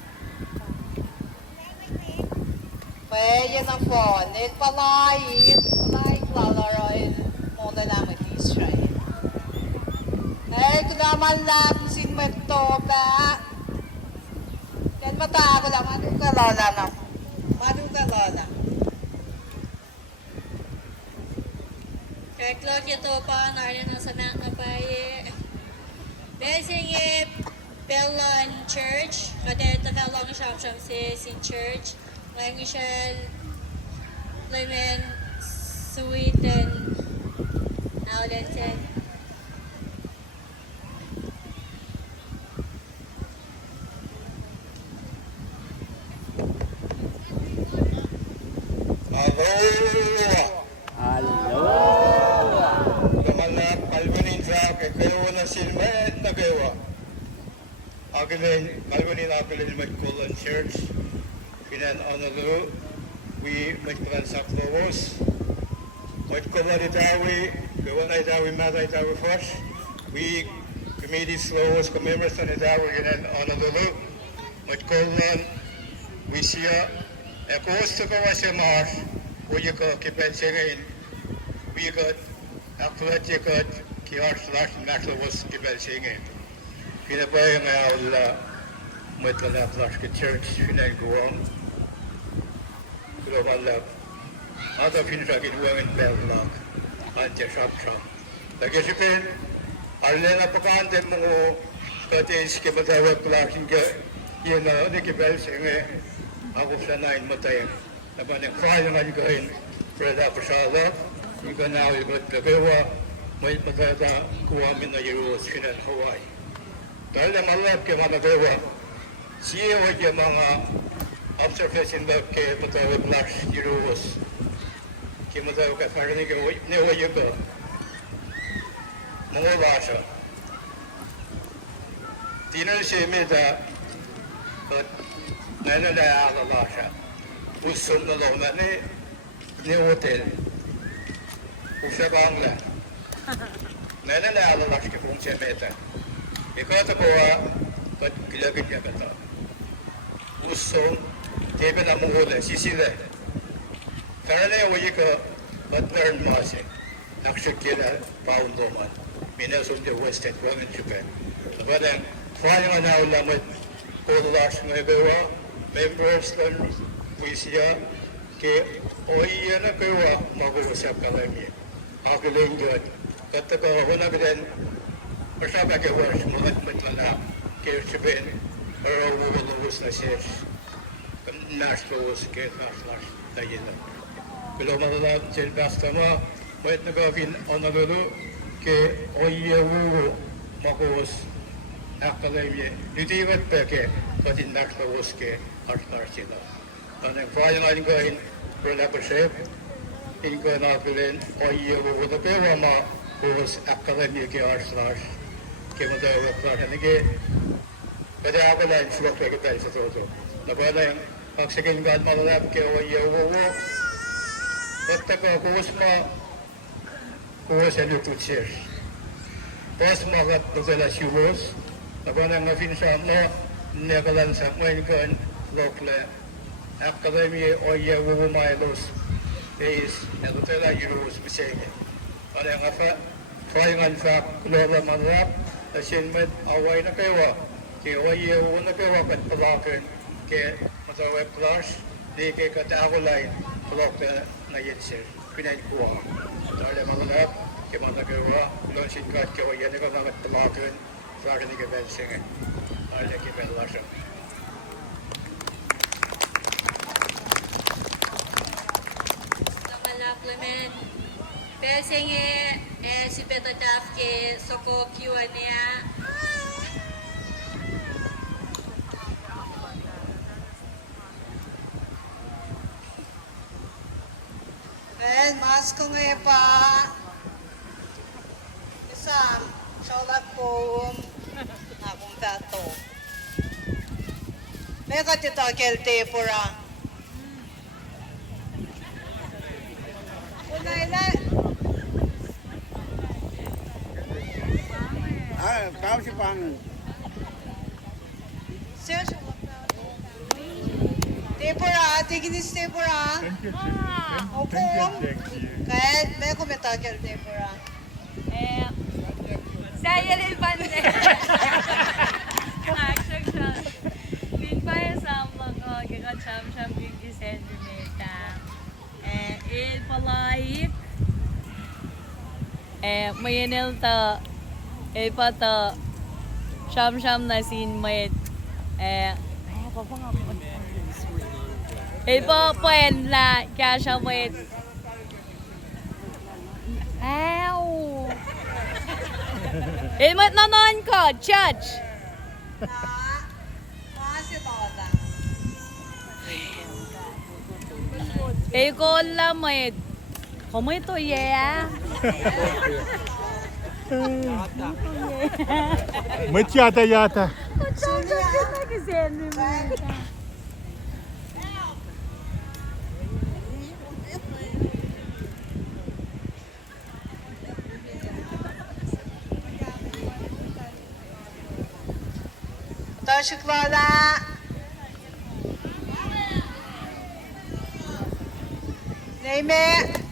Pwede na po, el palay klalaro el modela petishela. El kunaman lang sing magtoba. Yan matago lang, madukalala na. Madukalala. Kaya klok ito pa, narin na sa mat na paye. Besing Bellon Church, kada ito kalong siyam in church. Ngayon siya Lemon Sweet and Aldenton. Kalgunin Magkulan Church, Pinan Onalu, we magtransak lowos, Wat kommer det dawi, gawin ay dawi mazay dawi first. We committee slows commemoration ay dawi yun honolulu. Wat kommer WCA. Kosta ko sa mars. Uy ko kipensingin. We got athletic kiars/national kipensingin. Kinabay nga wala matala flash ke church pinay GUAM global lab ada pinsa ke women bell lock ante shop lagi sipen alena pakante mo kates ke batawa flashing ke yena ne ke bell singe ako sa nine matay naman ang fire nga gain preda pasala ika na ay magbewa may magada GUAM na Euros kinan Hawaii dahil ang malap ke managawa siya yung mga observation lab ke matawag Lars Euros ke matawag ka sarili ke newa yung mga basa tinan siya meda at nananaya ang basa usun na lona ni hotel usa bangla nananaya ang basa ke kung siya meda ikaw ito po at kilagit niya kata usong tebe na mula sisile karena wajib ke partner masih nak sekira pound doman minasun de western women Japan lepas file na ulamat kolas ngayon members dan WCA ke oiya na kawa magusap kalami ako lingkod kata ko huna gden bersama ke was matla ke Japan Pero lubos na siya nasos ke nasos tayo na. Kalau masalah cerita mo, may nagawin honolulu ke oyewu makos akademye. Dito yung peke pati nasos ke artar sila. Ano yung file na gawin wala pa siya. Hindi ko napilin oyewu na pero makos akademye ke artar ke madawat na nige. Kaya ako lang suwak kayo tayo sa toto. Nabala yung pagsaging God malalap kayo yawo. Basta ko kuwas ang lututsir. Pas magat nagala siwos. Nabala nga finsa mo, nagalan sa mga kan lokle. Akademi o yawo mailos. Is nagutala euros bisenge. Ano nga fa, fayangan fa kulola malalap. Asin med away na kayo. Ke oye una ke wakat palakan ke matawag class di ke kata ako lain palak na yetser pinay kuha dahil mga ke matagawa don singkat ke oye na ka palakan sa akin ke belsing ay ke belasya Complement. Belsing si Betadaf ke soko Q&A. Mas ko ngayon pa isang saulat ko akong tato. May katita kelte pura. Unay Kau si pang. Sir, tempura, tiginis tempura. Thank you. Opo. Thank you. Kahit may kumita kel tempura. Saya rin pa rin. Action. Pinpaya sa mga kikacham-cham yung kisendimita. Il palait. Mayanil ta. Il pata. Sham-sham na sinmait. Il pa puen la kya shamait. Ow! Ilmat nanon ko, judge. Kasi bawala. Ko lamait. Kamay to yeah. May yata. Toshiklola. Name it.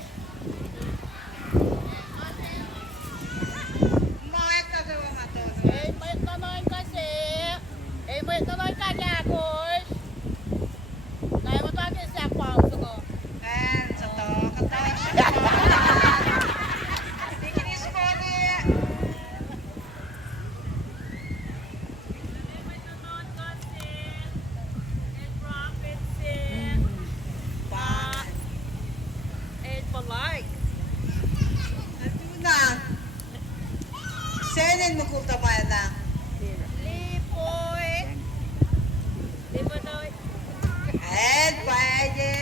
Senen mo kulta pa na. And pwede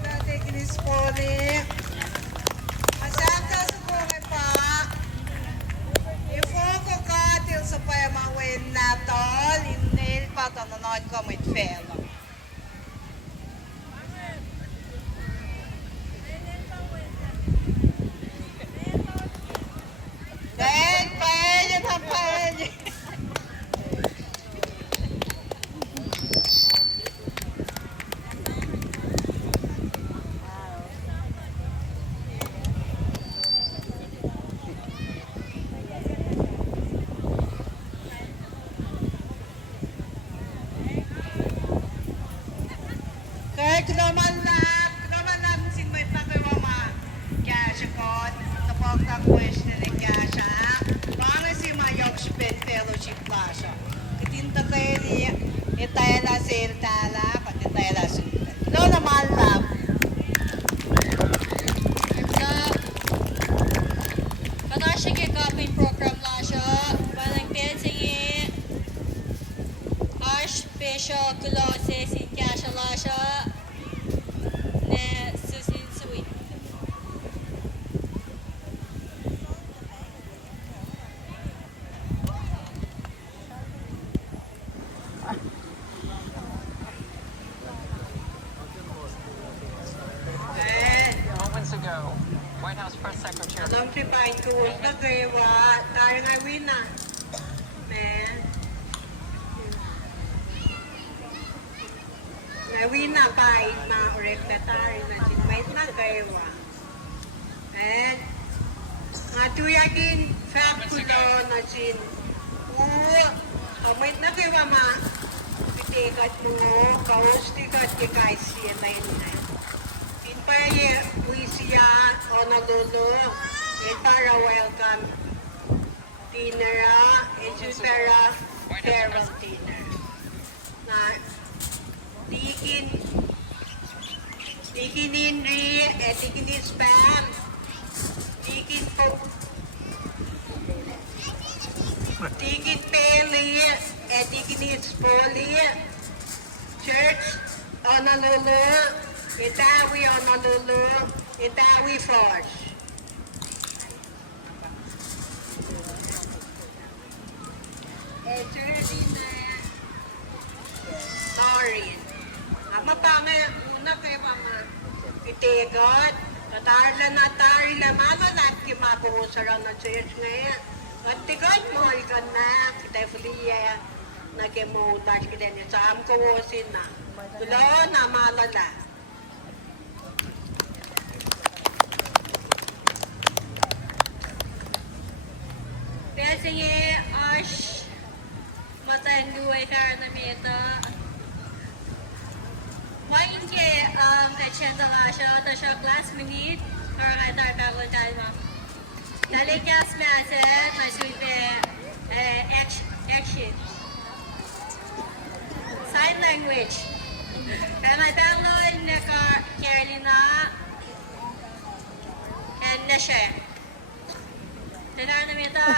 natin kinispone. Masaka sa kome pa. Ifoko ka til sa payamawin na tol. Inil pa tananon ko may felo. Then pwede na pwede. Kaya kunaman lang sin may pakawama. Kaya siya ko, tapos na question ni kaya siya. Baka si Mayok Spin Fellowship Plaza. Kitinta kayo ni itayala siltala, pati itayala siltala. Kino naman lang. Kada siya kikapin program la siya, parang pinsingi, Archbishop Kulose, sin kaya siya la siya, ne susin sui. Moments ago, White House Press Secretary. Alam si Pain ko, na gawa, tayo nga wina. Men. Nawina Pain, ma-urekta tayo na sin may na gawa. And, tuyagin, fab ko doon na sin, may na gawa ma, pitikat mo, kaustikat kikay siya na yun na. Paye WCA Honolulu para welcome dinner para farewell dinner na dikin inri dikin spam dikin po dikin peli dikin spoli church Honolulu Itawi Honolulu, Itawi Forge. Sorry. Mapangay, una kayo mga itigot. Tatarla na tari lamang at kimakuusara na church ngayon. At tigot mo, ikan na, kita fuliya, nakimutas kita niya sa amkuusin na. Tulo na malala. Pinsingi, Arch, matanduay ka na mito. Main ke agenda nga siya, ito siya classmate, para kaya tayo tayo mo. Dali classmate, masuite action. Sign language. Kaya may download na Carolina and Neshe. Tignan namin ito.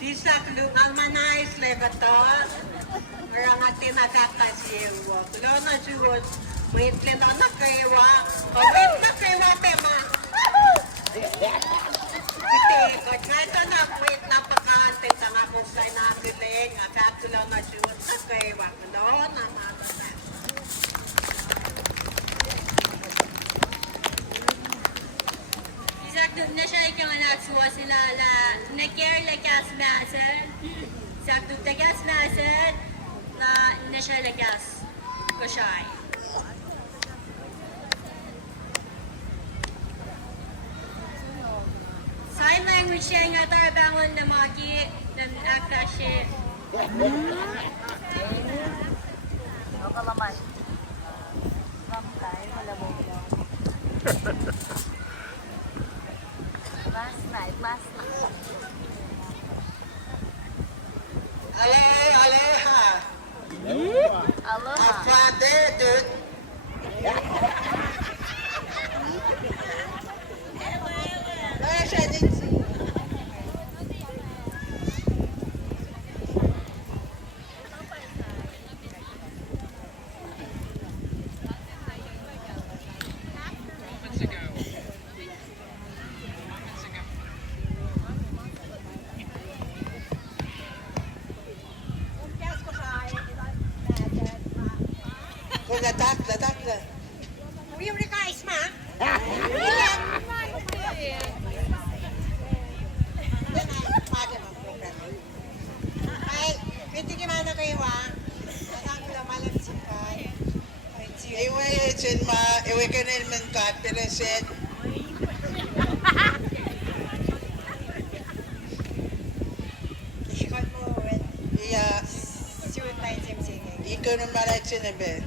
Sisak lungang manais lebatos. Orang atin nakakasiwa. Kulo na siwot. May pleno na kaywa. Pagwit na kaywa tema. Pitikot. Nga ito na wait na pagkaantin. Tanga kong kayo na kiling. At kulo na siwot na kaywa. Kulo na matata. Isak doon na siya ikaw anak suwa sila la neker la gas masen. Sakduk da gas masen na nesha la gas koshai. Sign language siya nga tarabangon na maki ng akta siya. Kalaman. Ramkay, malamog mo. Last night. Aloha. Aloha. Afade, dude. Moments ago. Ladak. Iwe kanil men kat pereset. Iya. Ikaw nung malay sinabi.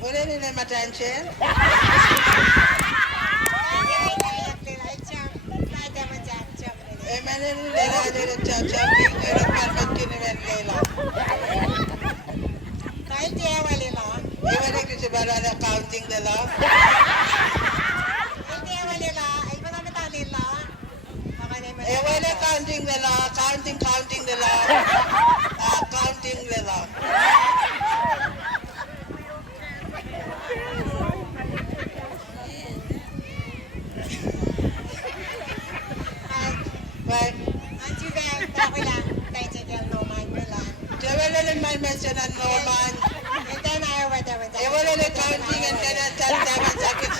Wala rin na matansin? Manin nila nila chachaping nila parmat kinimen nila. Iwan ko si Bala na counting nila. Iwan na counting nila, counting nila. Counting nila. Right. Wala lang may mention ang Norman. Wala lang counting and then ang sakit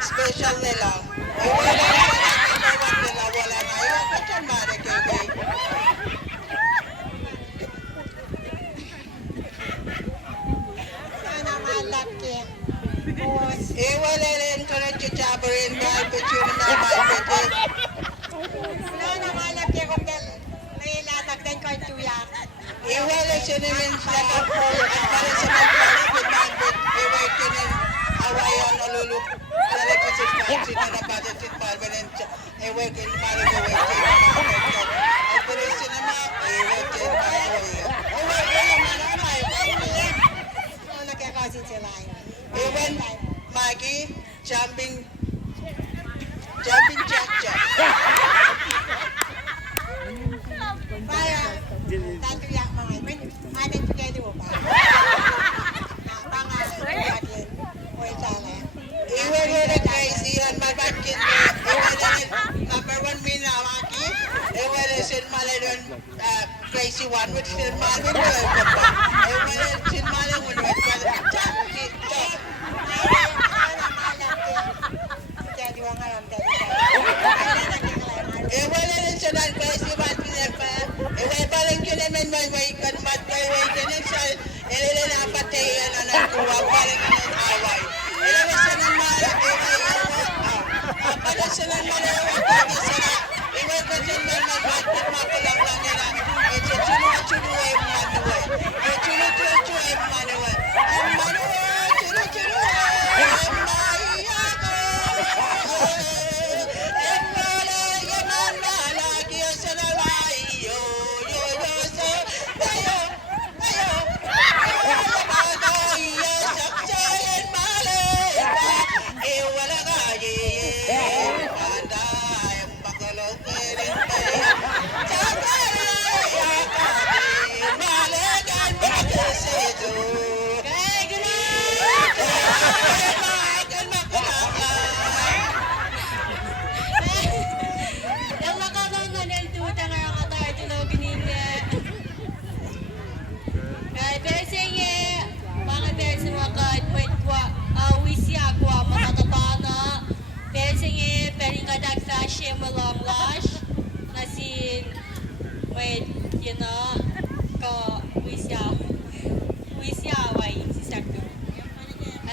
special nila. Wala lang nila, wala na. Iwan ko siya mara kay wala rin ko na chichabarin ba ito yun na maipitin. Wala siya naman siya ka po at para sa magpalit iway kinin awayan o luluk dali ko sa spansi na nabasit si Palvin iway kinin mara iway kinin at pero sinama iway kinin iway iwan Maggie jumping cha-cha. Iwan na crazy yan magbakin number 1 minawaki iwan na sin maladon crazy one which sin maladon iwan na sin maladon iwan na rin siya ng crazy one iwan parang kinamin may kanmat may kinin siya ilinapatayan na nagkuha parang kinin away ilan siya ng para sila malawag sila iwan ko dyan may magbatik makulang lang nila ito chunu-chunu manuwa chunu-chunu manuwa chunu-chunu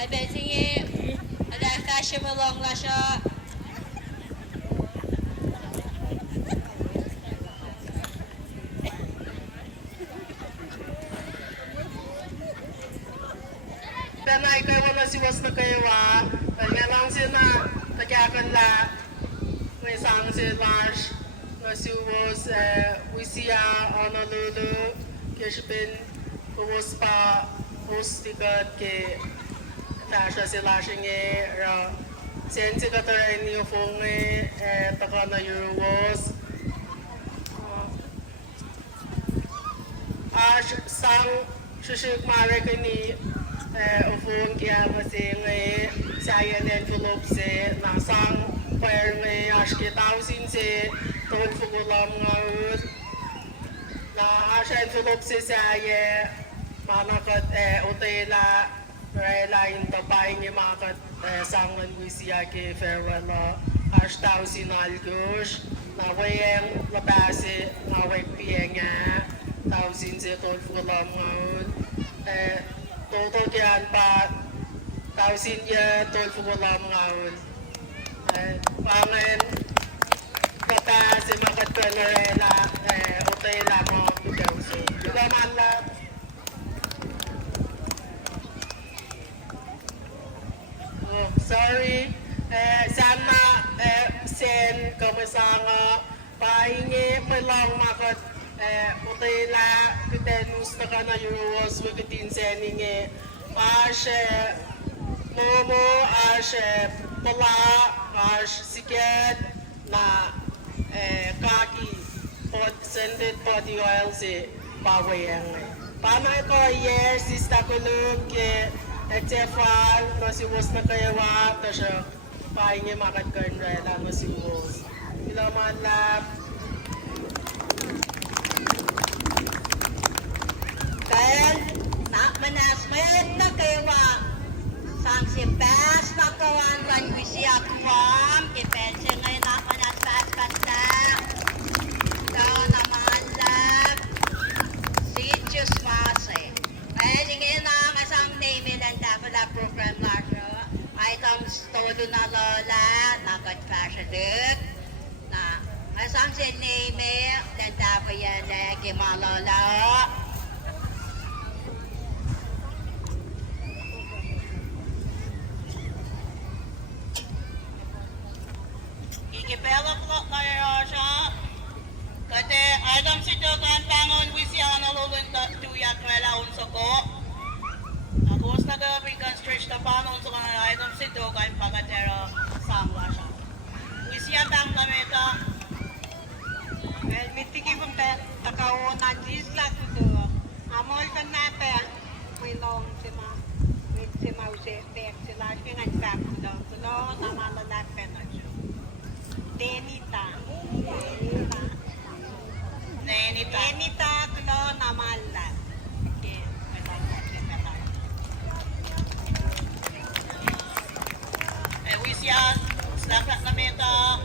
Bensinge ada kasih melong lasha. Tanay kayo wala siwas na kayo nga lang sila nagyakan la may sang sila na siwas WCA Honolulu kishpin puwas pa pustikat ke tasha sila singe ra sensi ka tayo niyo fong taka na Euros sang shishik mare ka ni ufung kaya masing sayan envelope se nasang per ngay ashke tausin se ton fugulam ngaud na ash envelope se saya manakat utela rela in tapay ni makat sangan WCA ke farewell ash tausin algosh na wayang labase na way pienga tausin se ton fugulam ngaud Toto kian pa tausin ya tol fugulam ngaun pangen kata si makat penerela utay lamo kudauso juga manla sorry sana sen kamasanga pahingi melang makat utila kitenus na ka na Euros wikitin seninge ashe momo ashe pala ashe siket na kaki pod sended body oil si pawayang panay ko year sista kulog ke etefal no si was na kayawa ta siya pahingi makat kanrela no si was ilaman lab Dahil nak manasmet na kayo sang si best na kawan wan WCA GUAM ipensi ngayon nak manasmet kata daw naman lang si Diyos Mase kaya sige na masang name and dapat na program laso items todo na lola nakat fashion na masang si name and dapat yan kimalola Develop na siya. Kasi adam si Dogan pangon WCA Honolulu tuyak mela unso ko. Ako sa nagabigan stretch na panon sa mga adam si Dogan pagatero sangwa siya. WCA tang nameta. Well, mitiki pun takawonan jisla tudo. Amol kan napel. May long sima. May sima usi tek sila dengan tak tudo. Tudo namala napen aja. Denita. Denita tudo namala. WCA slakat nameta.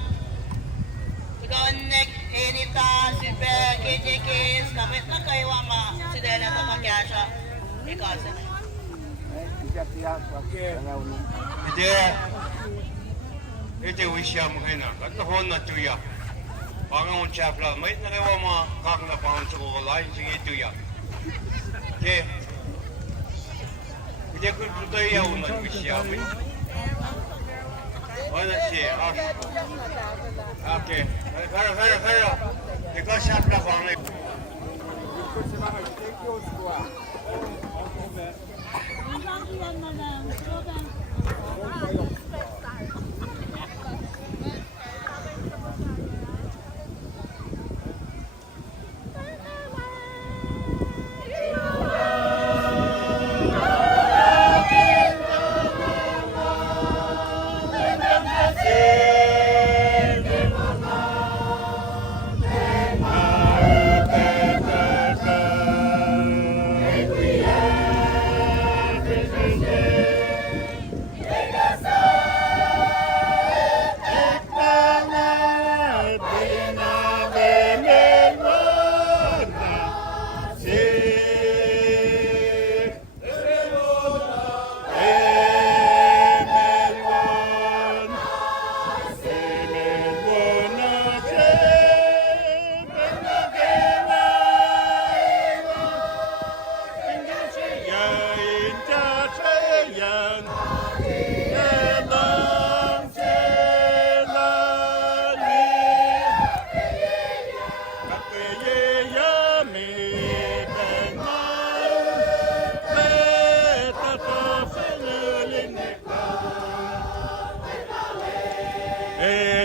Connect Enita, Super, KJKs, kapit na kayo ama. Si Dela na kakyasya. Ikaw sa na. Ite WCA mo kayo na. Katahon na tuya. Pangang chapla. May na kayo mga kakna pangang sa kukulay. Sige tuya. Okay. Ite ko tutoy yaw na WCA mo. Wala siya. Okay. Pero. Ikaw chapla pangang.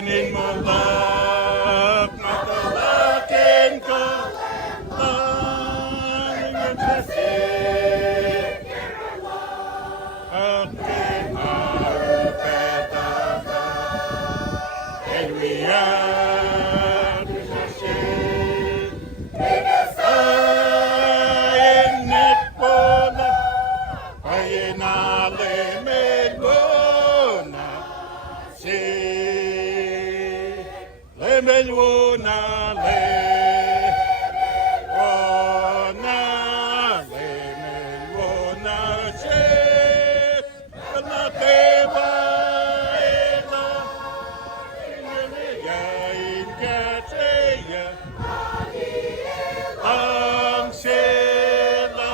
in malak matalakin ka lang ang kasih akin arupeta and we are kasih ayin nekpola ayin alemegona si lemelwona lemelwona si kanakeba ela yain kateya ang sila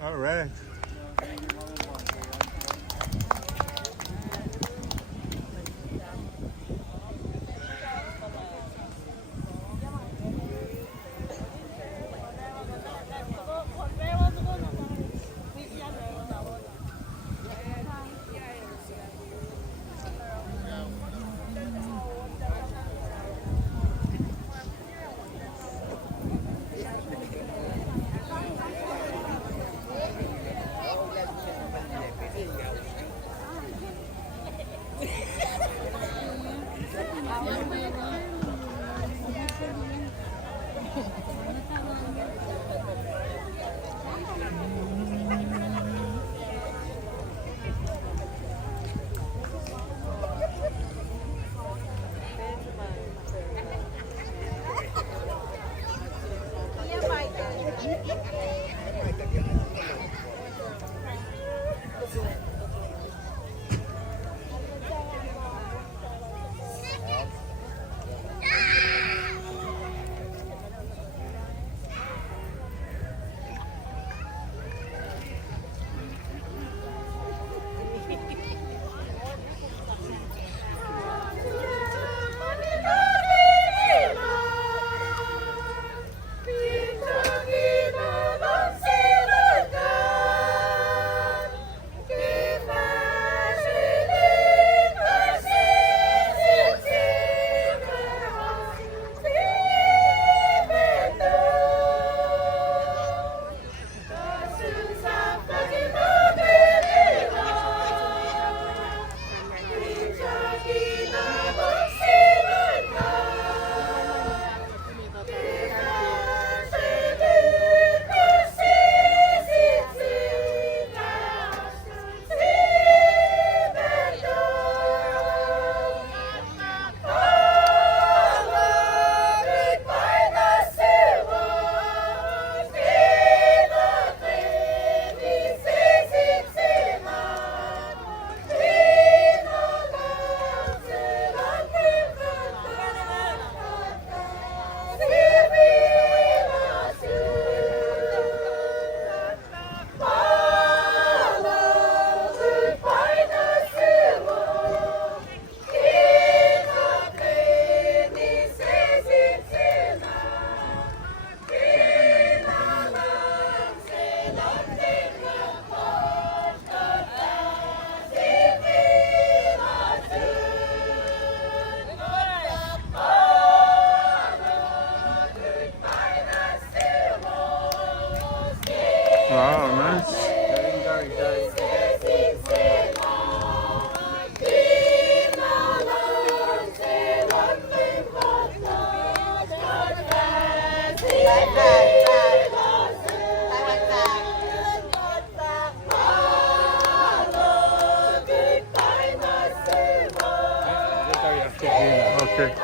All right. Wow, nice. Okay.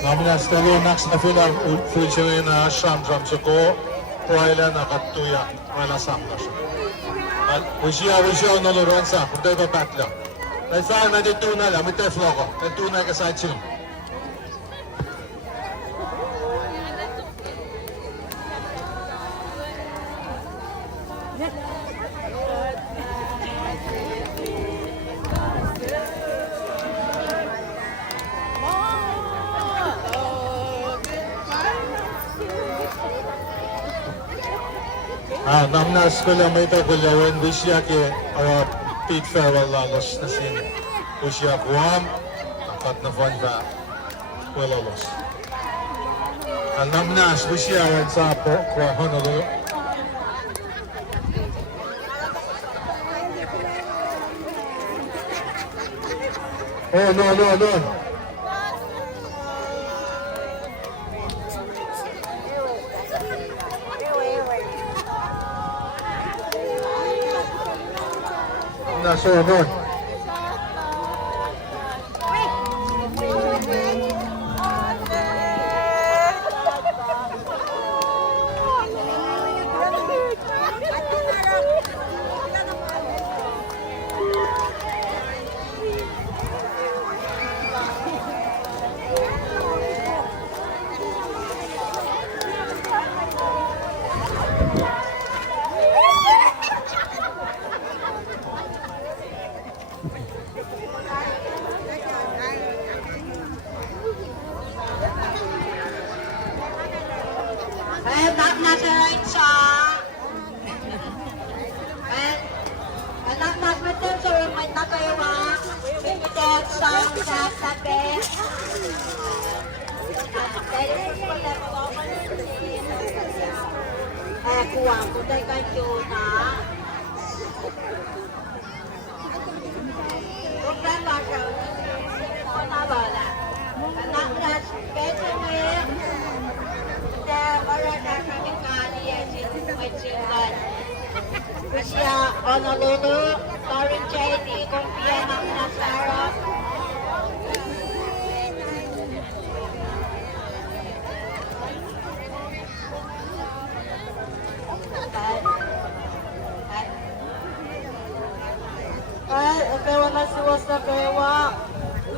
Namnas Telunax na final featuring na Shamjam Suko, Proilan na Katuya, Wala Samlas. Wishiya Noloran sa, Punta ba Patla. Nasa na dito na lang, may flogo, dito na ka sa chim. Namnas ko lang may tagulawan, Wishiya ke Pete Farewell Lalos na sin. Wishiya GUAM, apat na buwan ba, Walalos. Namnas, Wishiya rin sa Honolulu. Oh, no. Nasunod. Bukan bahasa Ona bala. Anak ras kecil kita orang dah kami kali aja macam Asia Honolulu, Lauren JD, Kumpia Makna Sarah. Kewa na siwas na kewa.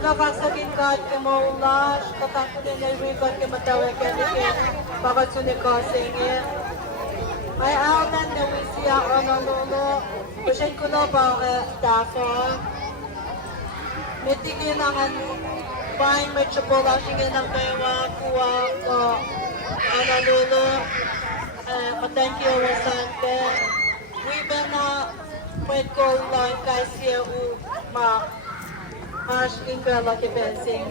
Nakasagin kahit ke maulas, katakunin na ibigay ke matawag ka nike, bakit sunik kasingin. May alam na WCA Honolulu, pasin ko na ba dafon. Mitigin ang bahay may tsupola, sige ng kewa, kuwa ko Honolulu. Thank you, Rosante. Wiba na pwede ko lang kasi ma asking ka lang kipensing.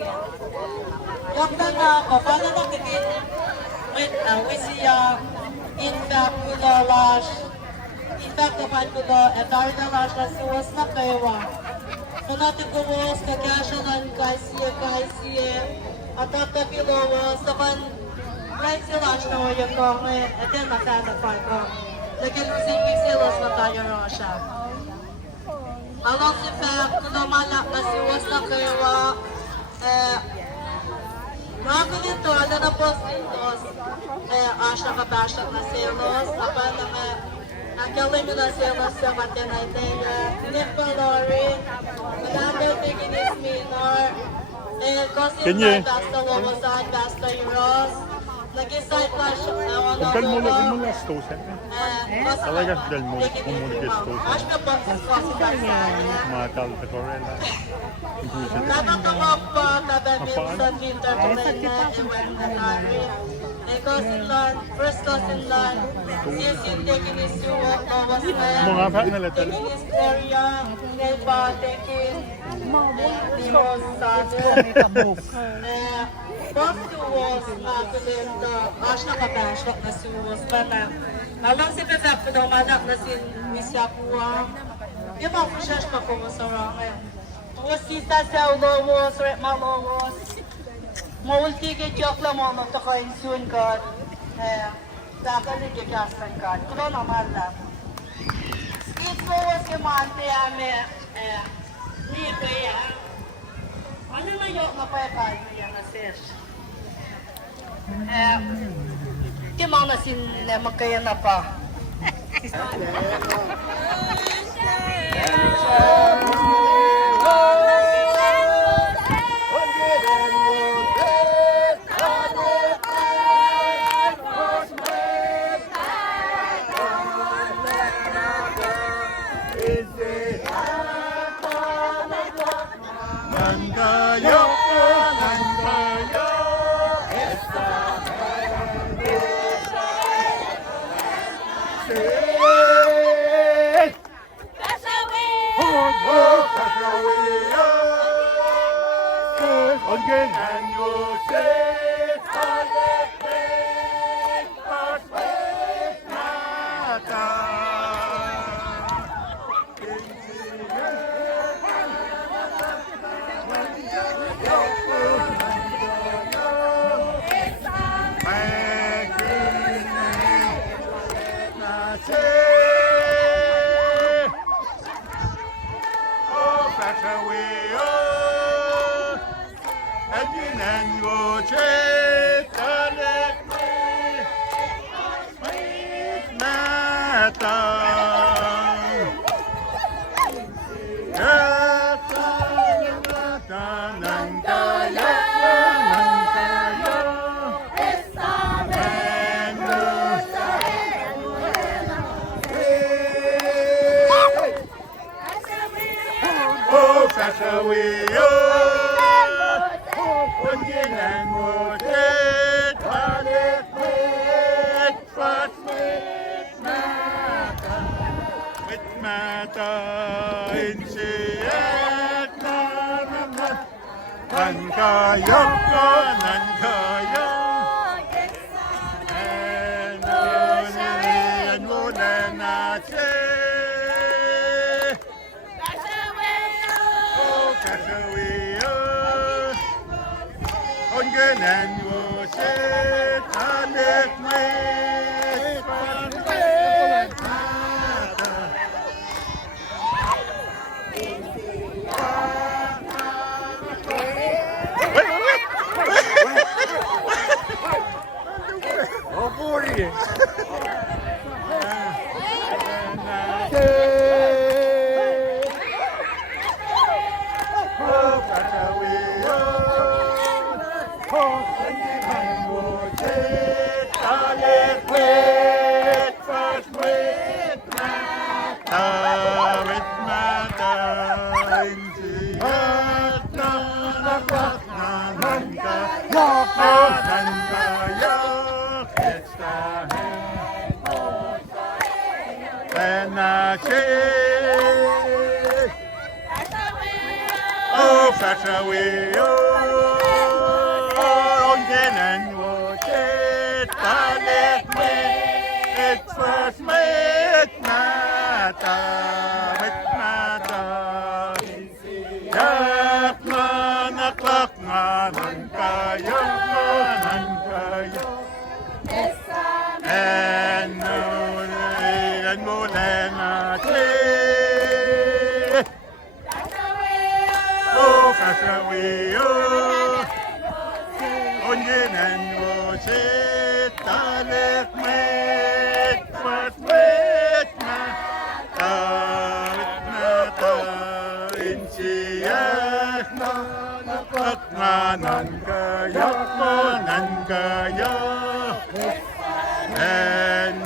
Yung na ako, paano nakikin WCA in fact kulalas, in fact kapag kula, etar na las na siwas na kewa. So natin kumus, kagasyanan kasi, at tapilawas, naman right sila na yung kong at yan masana pa ko. Nagkilusing silas na tayo siya. Along the fact, kung naman nasiwas na kewa, mga kulito, ala na po silos, asya kabasyak na silos, apa na nagkalim na silos sa matinay tayo, Nick Valori, Madamel Tiginis Minor, Kosin na basta Wawasan, basta Euros, nag-isite na siya, Pagkal mo lang stosen. Talaga dal mo umuli stosen. Asya po sa Kosin basta. Matal ta korela. Nakakawag pa minsan winter to iwan na namin. Cousin Lan, first cousin Lan, sisin tekinis yung awas na. Mga pa na letal. Tekinis area, ngay pa tekin. Limos sa both two walls na kulinda, asya kabasyak na suwas pa na. Alang si Pepep ko daw manak na sin Misyakuwa. Yung mga kusyash pa ko sa rangay. Wasita sa ulowos, ret malowos. Maulti ke jokla mo no to kain soon god. Dakan ni ke kastan god. Kuno na mala. Ito was ke mante ame ni kaya. Ano na yok na pa ka niya na sir. Ke mana sin le makaya na pa. Again, and you say, Oh, flash away, oh, again and watch it, it first made matter, yak na klak na nan kayo, and mula na oh, flash away, oh, onion and watch it, first mate, in siya, nan kayo, and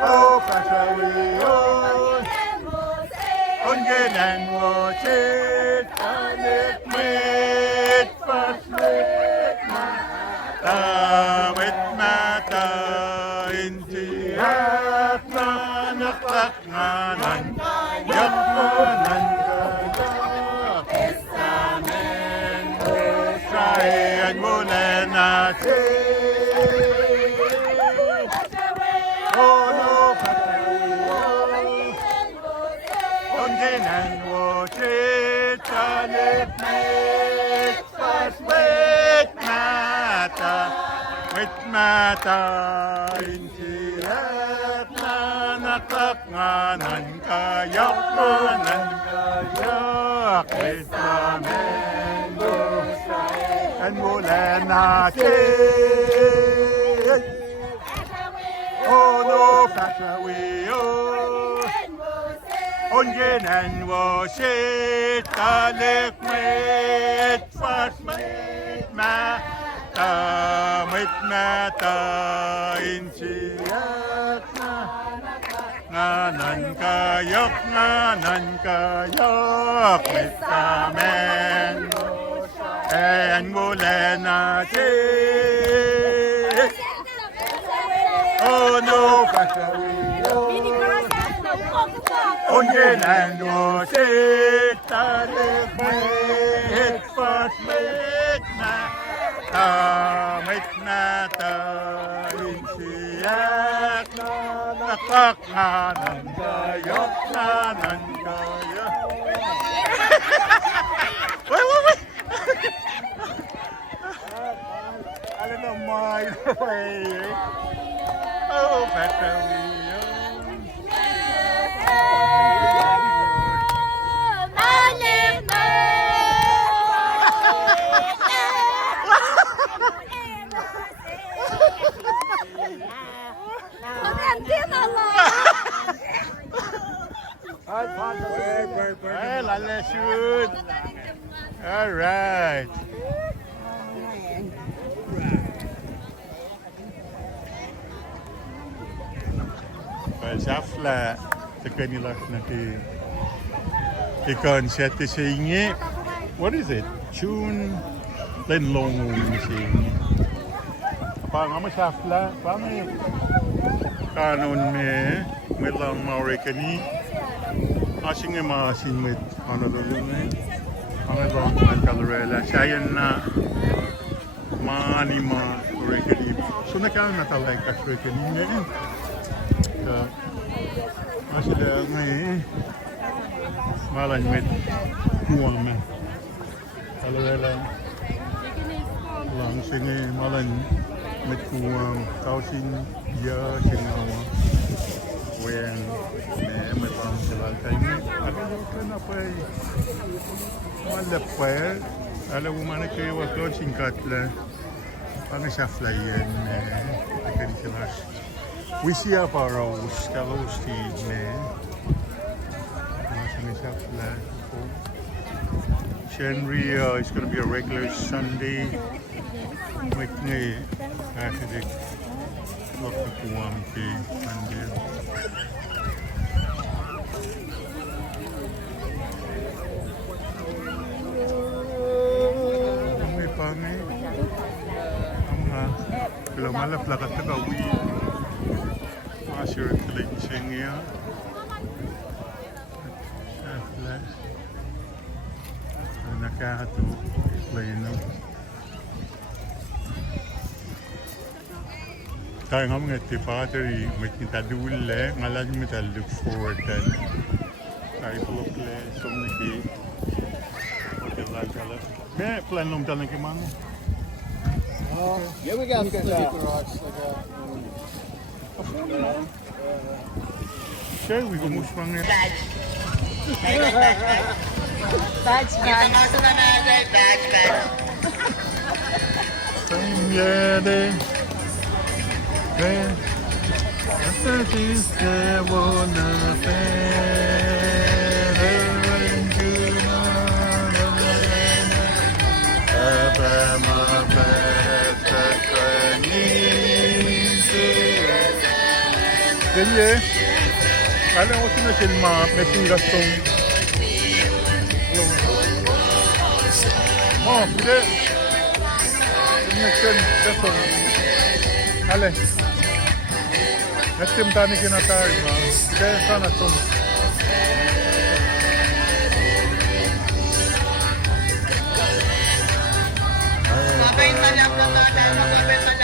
oh, flash away, oh, onion and watch it, first mate, matter, in siya, naklak nga nan Australian mula natin. Oh no, onion and watch it, first with matter, in siya, naklak nga nan kayo, and mula natin. Oh no, flash away, oh, onion and wash it, first mate, matter, in siya, nan kayok, with amen, and mula natin. Oh no, flash away, oh, onion and wash it, first mate, matter, in siya, nakak nga nan kayo. Wait. Alam na my way. Oh, better we Well, let's shoot. All right. Safla tekanilah nanti concert sini. What is it? June 2026. Apa nama safla? Apa ni? Kanon me melang Maurekani. Asing masin met ano dulu ni? Ang ibang kalorela. Saya na mani Maurekani. So nakala natalay ka Maurekani ni. Masih ada ni malan met kuang me. Alala. Lang singe malan met kuam kausin ya singawa. Wen me pang sila kayo. Ada yung apa malapay. Alam mo man kayo waklo singkat la. Pangasafla yan akan sila. WCA para kalau sti masasafla. January is going to be a regular Sunday. With me, actually, look at the one key Sunday. May pami. Kalau malah pelakat terkawi. Masih kelihatan ya. Nakahato plano. Tayo nga mga tipateri may kitadule ngalan mo look forward then. Tayo blok le somniki. Okay lang kala. May plan nung talang kimang. Yeah, we got Okay, we go musmang. Badge man. Delle, alam mo sino silma, may tigas tong. Oh, pide. Connection, testo. Ale. Nestim tani kinatari ma. Kaya sana tong. Mabenta lang na tayo, mabenta lang na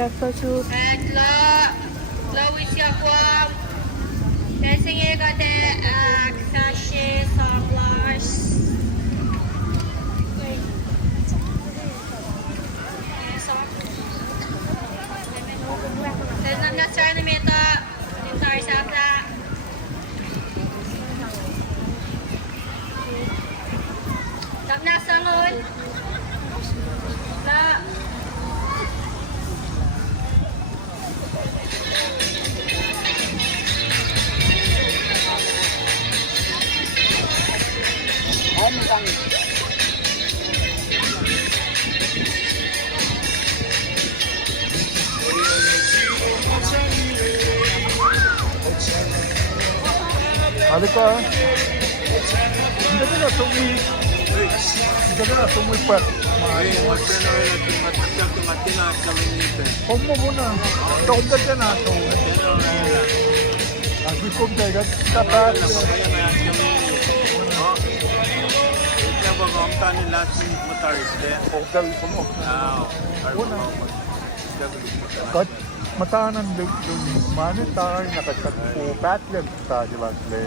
Pepper soup. And la WCA GUAM WCA sachet samplers. Then na ceremonies entire sapla. Tap na sangon. La Halika. Hindi ka na tumi. Hindi ka na tumipat. Huwag mo muna. Kaundag ka na. Huwag ka tapat. Kat matahanan mana tayo nakatagpupat yan sa Gilasle.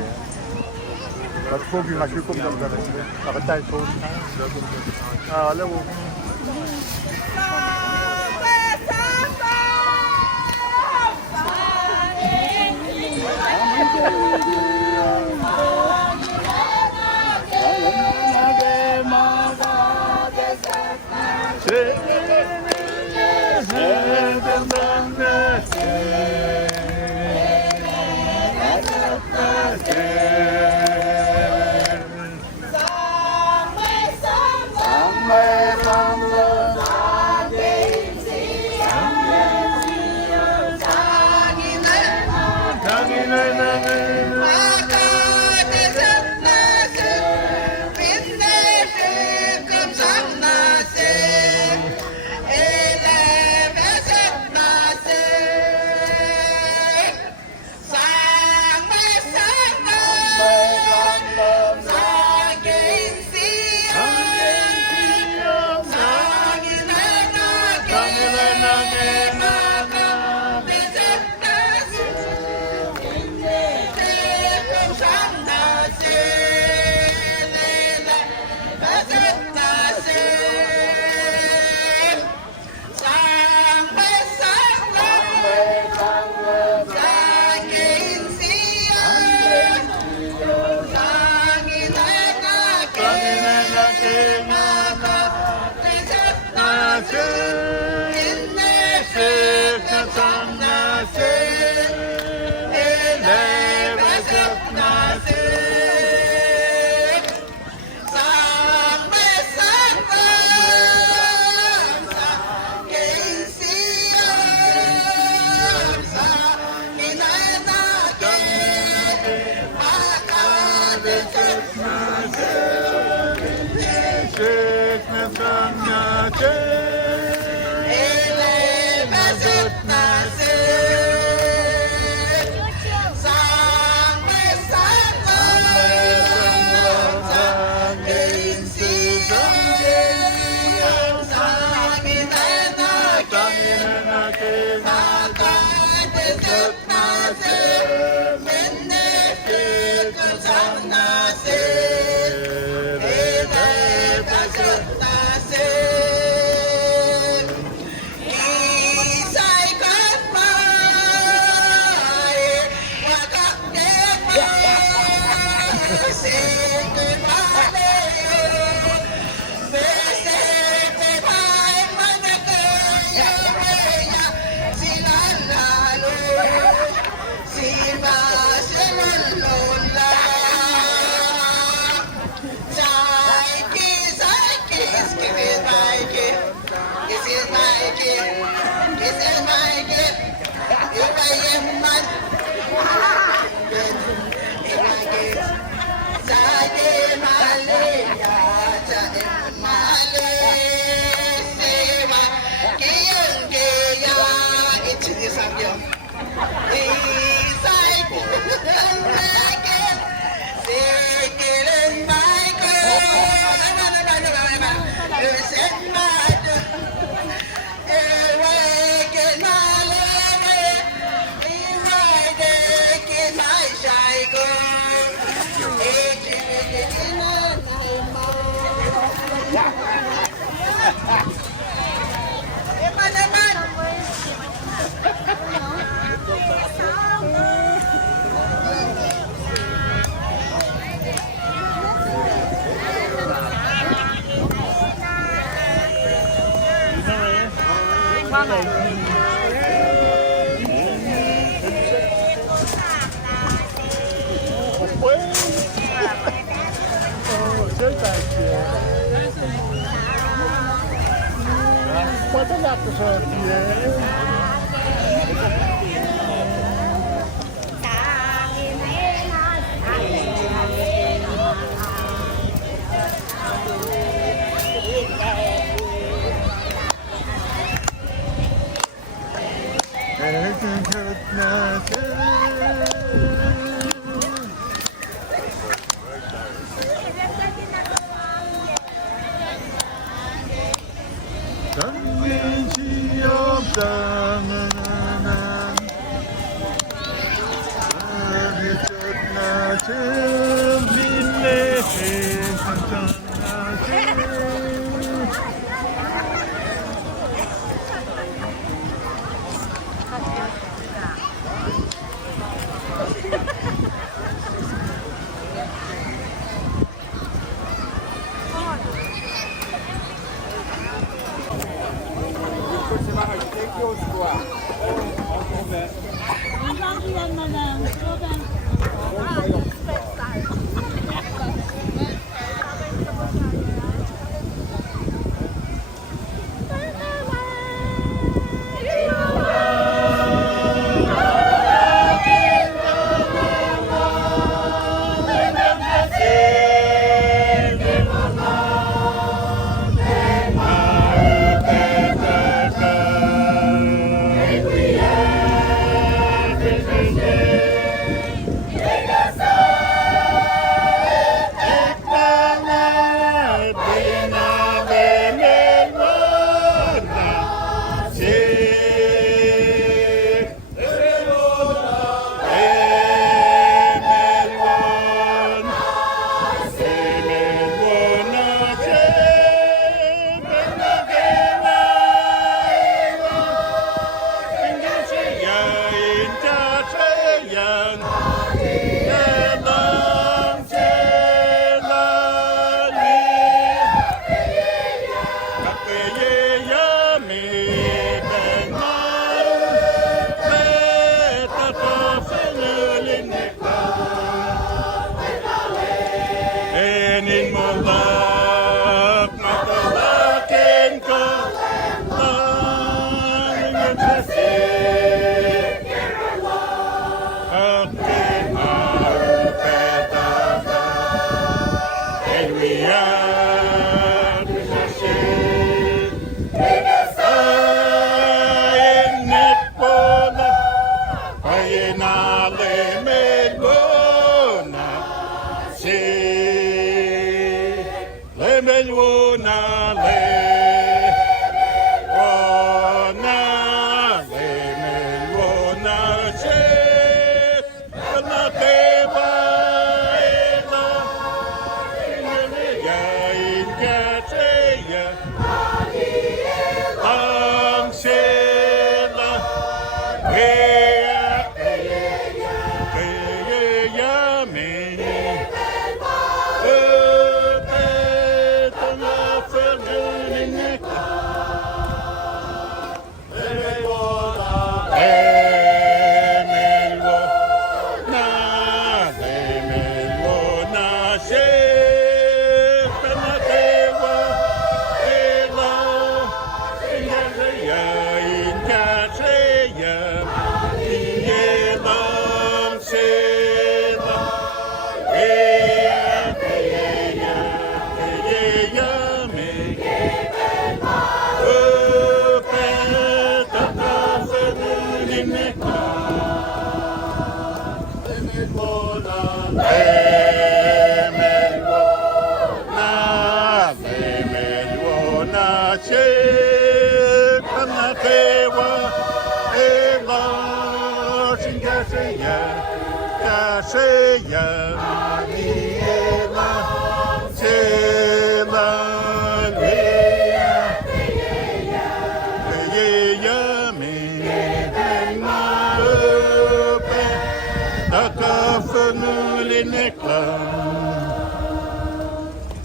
Kat po ginasikom ng ganun. Nakatay po. Alam mo.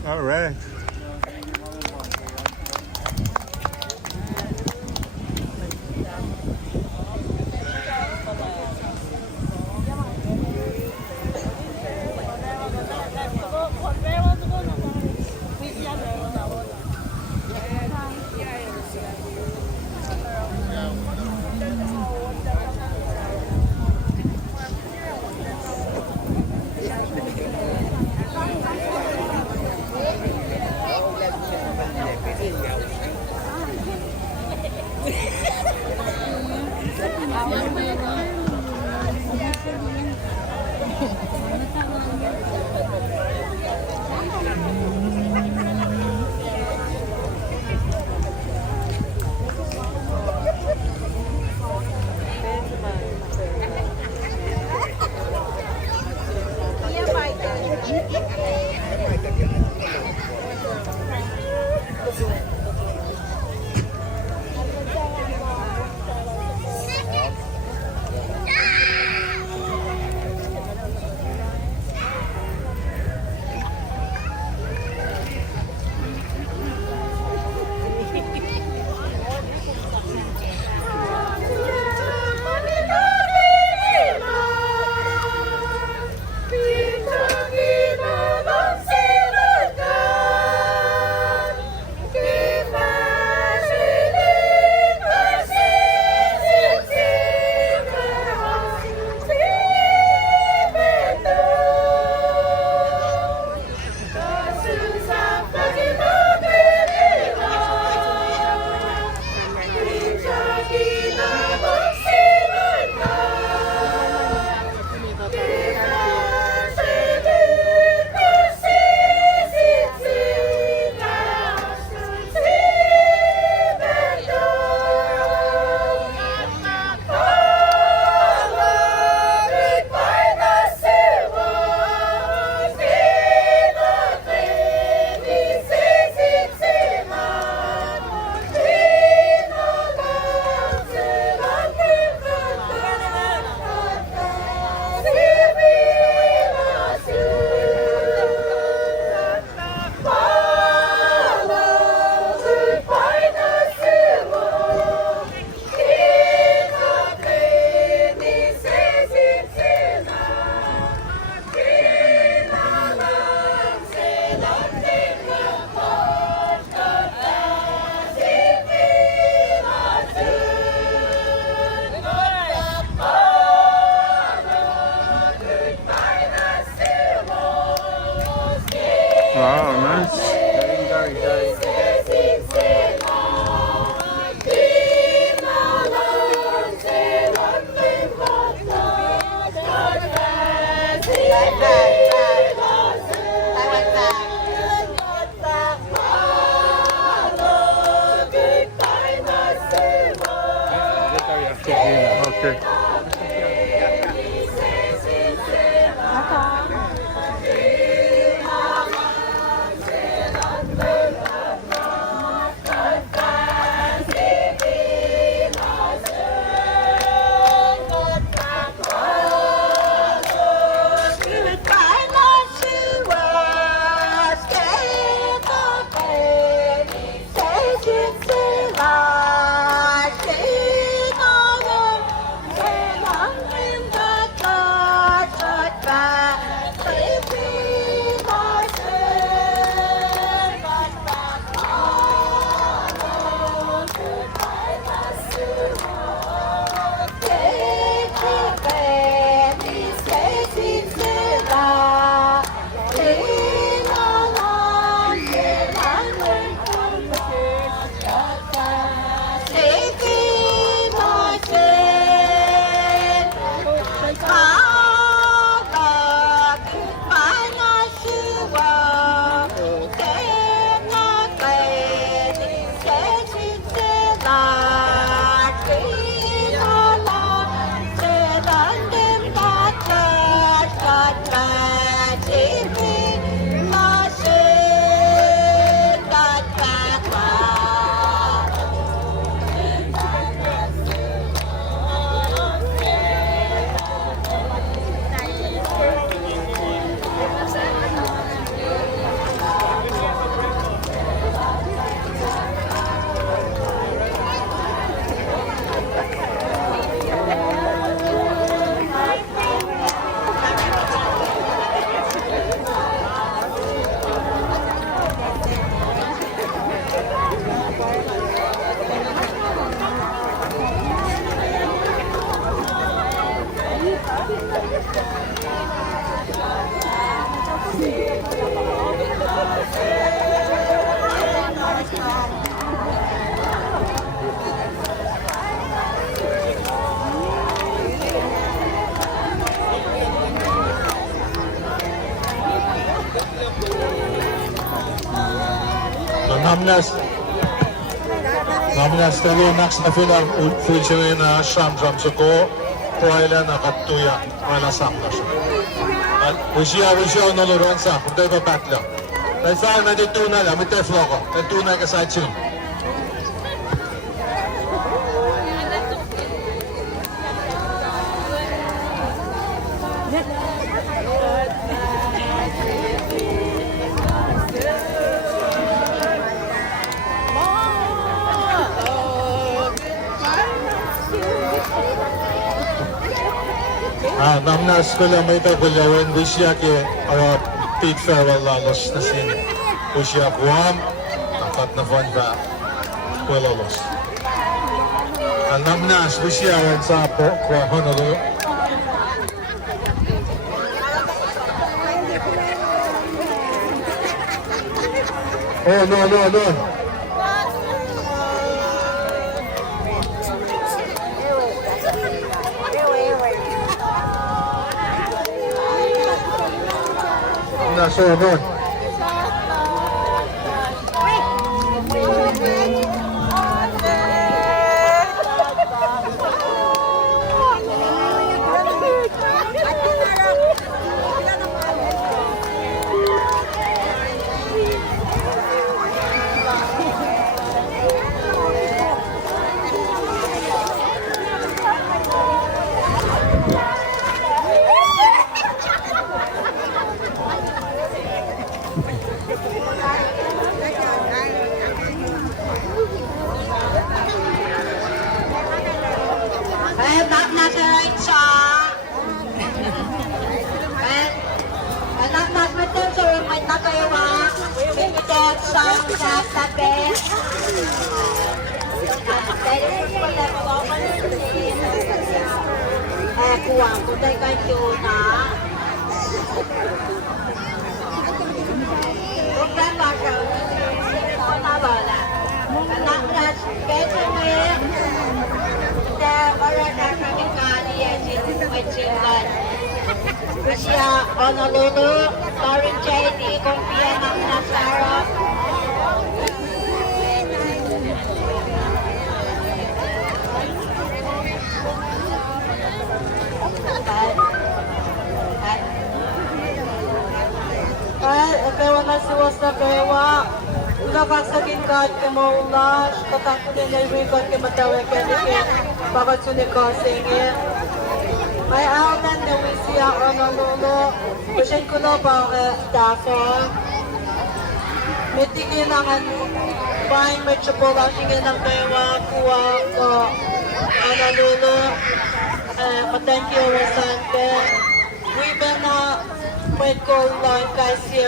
All right. Wow, nice. Okay. Namnas talo naks na filar fulchewin na shamjam suko proila na katuya wala samlas. Wishia noloron sa kung ba batla. Ay sa na dito na la mit flogo. Dito na ka sa chin. Namnas pala may tagulawin Wishia ke big farewell lalos na sin Wishia GUAM apat na von ba lalos. Namnas Wishia rin sa po kwa Honolulu. Oh no. Nasunod. Kuang ko tayo kayo na. Lucia Honolulu, Lauren JD, Confia ng Nasara. Epewa na siwas na pewa. Nakaksakin ka at kumaulas. Katakunin na ibigod ka matawag ka nikin. Bakit sunikong singin. May aunan na wisiya Honolulu. Pusin ko na ba ang dafo. Mitigin ang buying metropola. Singin ng pewa. Kuwa ko Honolulu. Thank you, Resante. We've na pwede ko lang kasi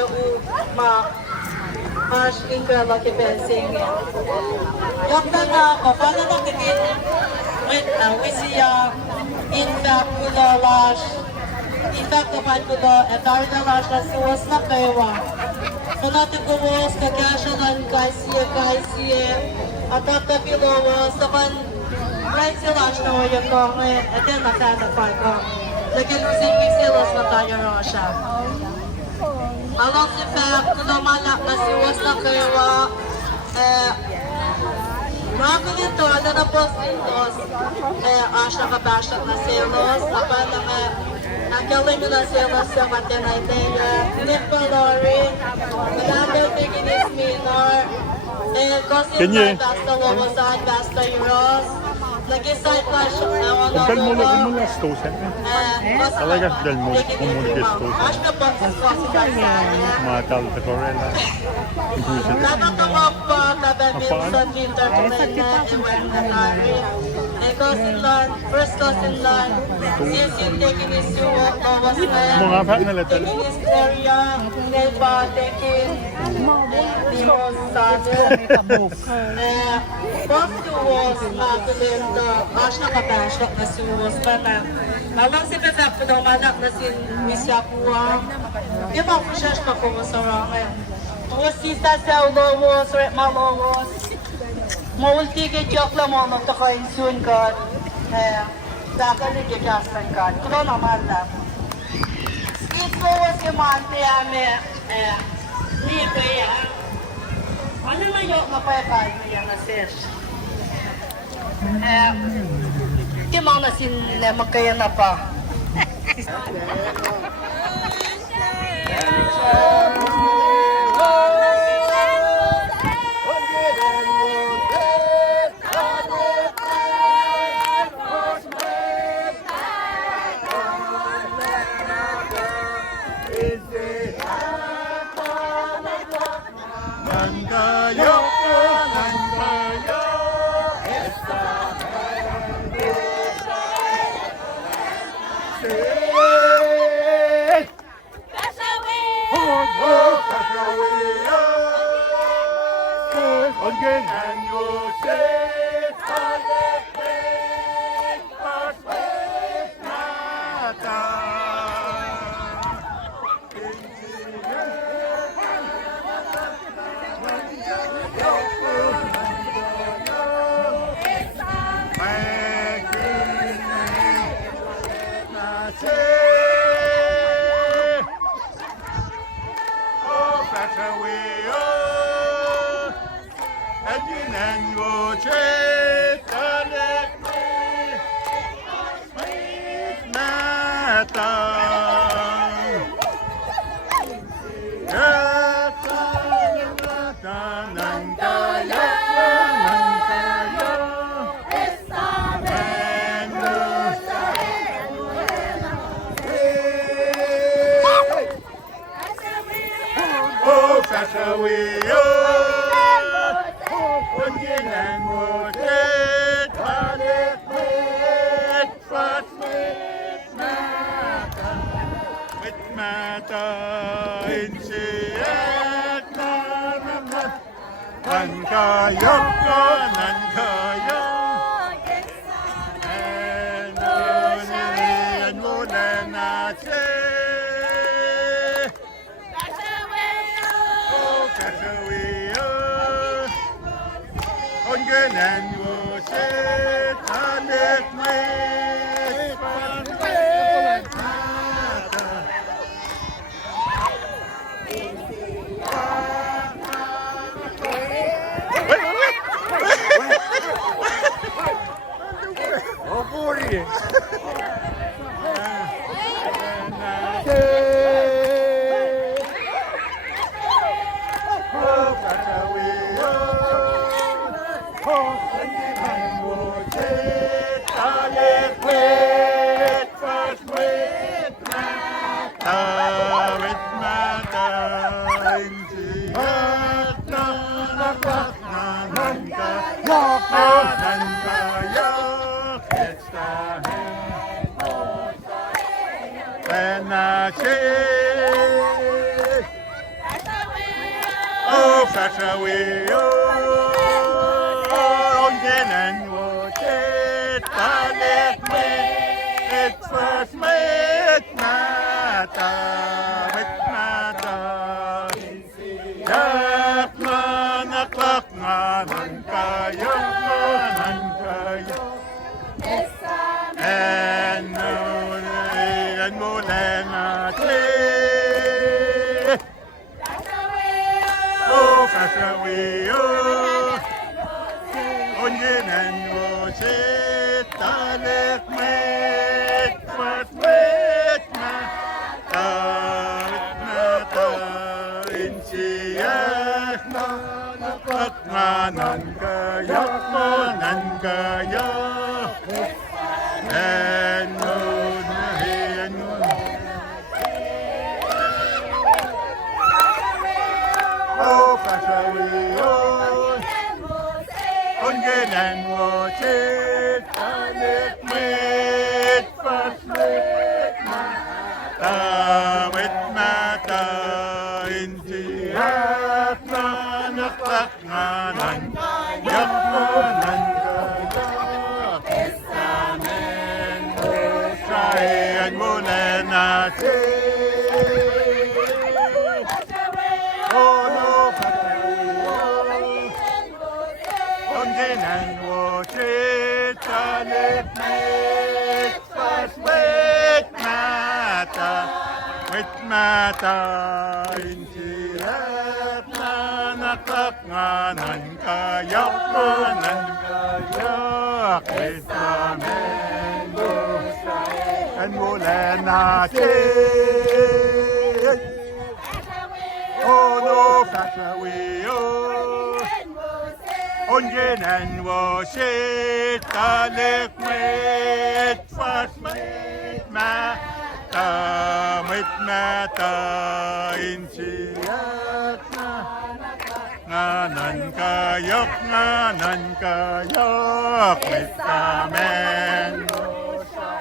ma harsh ingala ke pensing yakta na ko paano na kitin wisiya in fact kapan ko do etar na lash na siwas na pewa sunati ko was kagasyalan kasi atap na pilowas naman right sila na wayan ko eten na sana pa ko lagyan ko silas na tayo siya. Along the fact, kumanak na siwas na kawa, bago nito, ano na po silos, asya kabasyak na silos, napan na nagaling na silos sa Matinayteya, Nipolori, Manandal Tiginis Minor, Kosin na basta Wawasan, basta Euros, nag-isite na siya, Huwag mo las tosen. Talaga mo las tosen. Matal de Corella. Nakakawag po Minsan Winter Corella, Ewan na Tari. First cousin land, Sisin Tekinis Suwa, Tawas na Mga pa na letal. Tekinis area, Neba, Tekin, Limos, Sado. Both two was natin Asya kabasyak na suwas pa na. Alam si Pefak po daw manak na sin Misyakuwa. Di ba po siya pa po sa rangan? Sita sa ulowos, malowos. Maulti kay Chokla mo na ito kain soon ka. Dakal ni Kikastan ka. Kulo naman lang. Ito was yung mante ame. Lipe yan. Ano na yung mapayakal na yan na sis? Di mo na sila magkaya na pa. Kasaweo, Ongenan Wote, Talek Me, It First Met Mata, Yak Manaklak Manan Kaya, Manan Kaya, and Molena Tle. Oh, Kasaweo, Ongenan Wote, Talek Me, It First Met Mata, Insiyak Manan Kaya, Manan Kaya, and Oh, Kasaweo, Ongenan Wote, Talek Me, It First Met Mata, Insiyak Manaklak Manan Yak Manan Kaya, Testament Kostraean Molena Te. Oh no, Ongenan Wote, Talek Me, It First Met Mata, Insiyak Manaklak Manan Kaya, Manan Kaya, Testament Kostraean Molena Te. Oh no, Kasaweo, Ongenan Wote, Talek Me, It First Met Mata, Insiyak Nganan Kayak, Nganan Kayak, Testament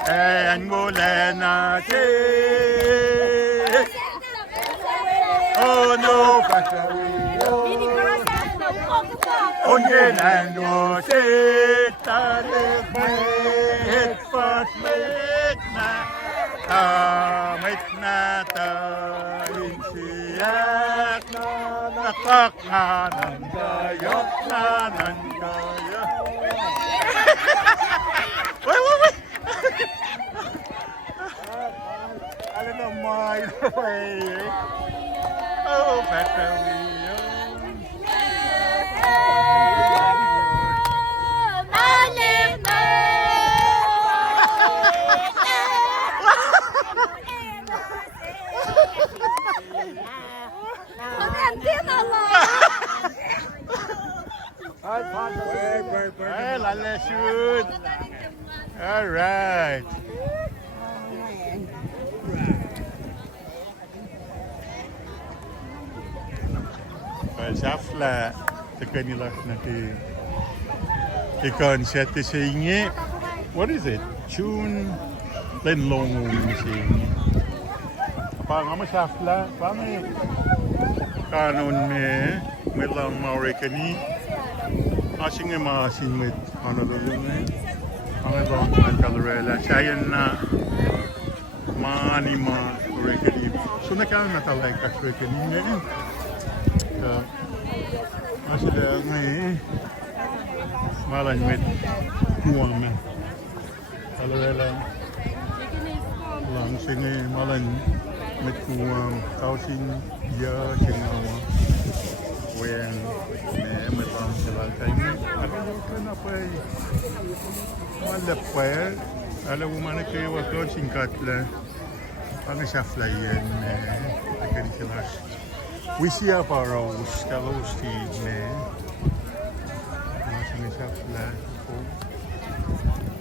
and Molena Te. Oh no, Kasaweo, Ongenan Wote, Talek Me, It First Met Mata, Insiyak Manaklak Manan Kaya, Manan Kaya. Wait. I don't know my way. Oh, Kasaweo. Well, let's shoot. All right. Well, Shafla, the Kanila Nati. The concert is saying it. What is it? June Len Long Missing. Pang Shafla, Pang Kanon me, Melang Maurekani. Asing masin with Honolulu. Ang long Calorella. Sayan na Manima Maurekani. So nakala na talaga Maurekani ngayon. Masih ngayon. Malan with GUAM Calorella. Lang singi malan with GUAM. Kausing ya Chingawa. When may lang sila kayo. Alam ko na pa malapay. Alam mo man kayo wakon singkat la. Pang sa flyer akan sila. We see up our house, kalau Steve masing sa flyer.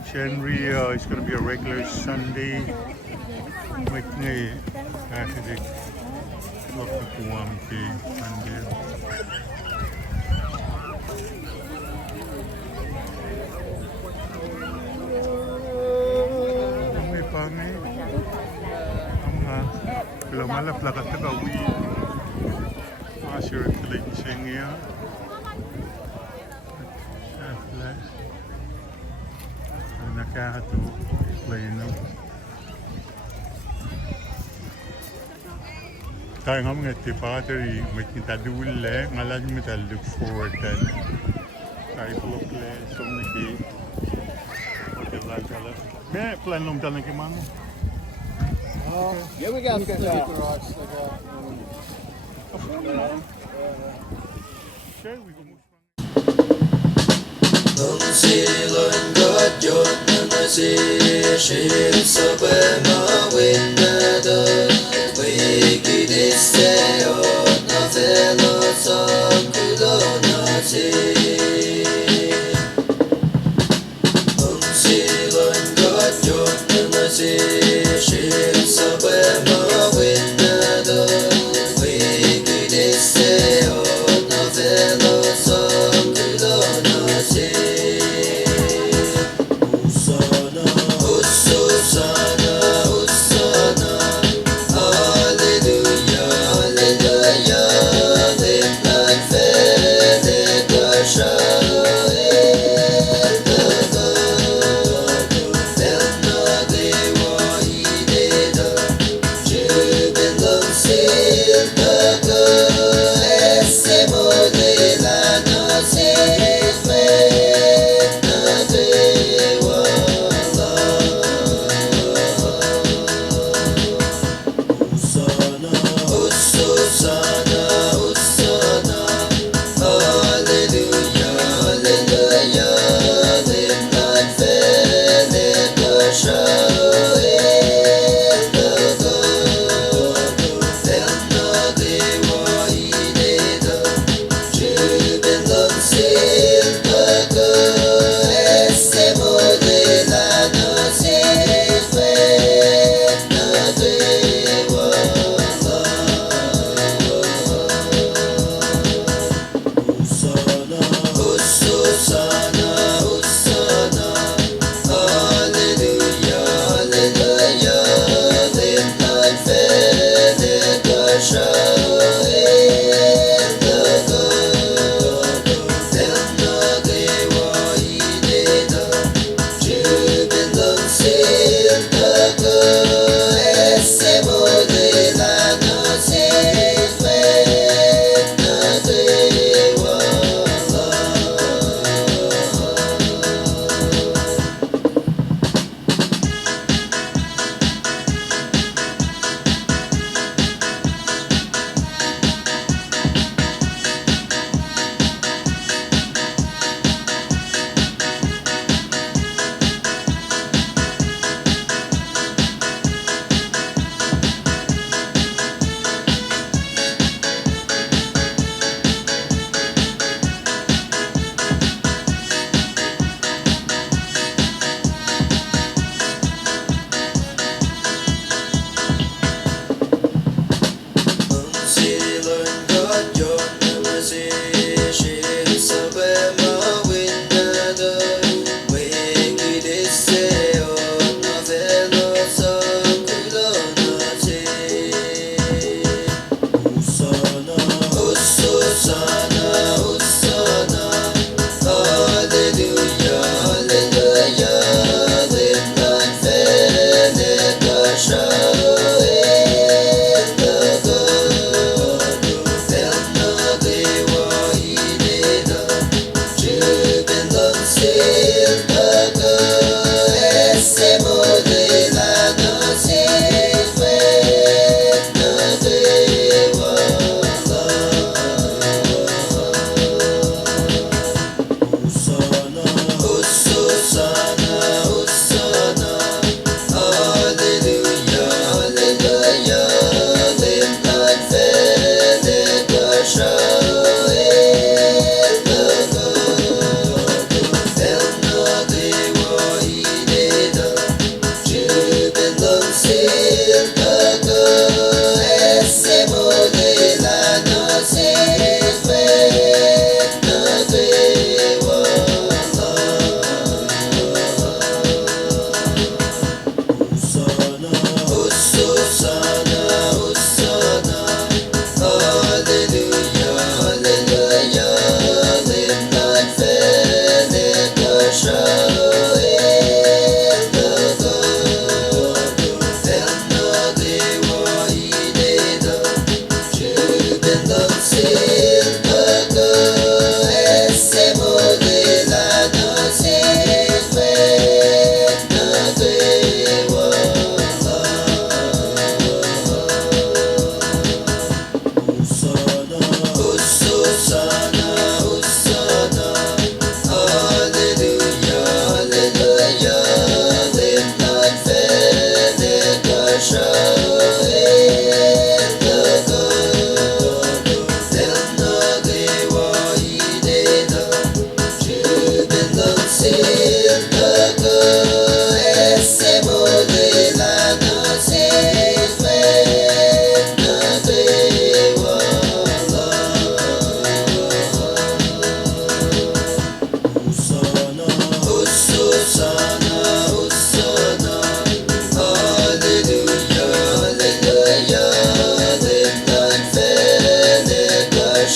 Shenry is going to be a regular Sunday. With me, actually. Look at GUAM Sunday. May pangit. Ang mga lakat na gawi. Assured Lynching here. Nakato Plano. Tayo nga mga tipateri, may kitadule, ngalag mi look forward then. Tayo plukle, so naki. May plan long talang kimang. Yeah, we got Okay, we go move.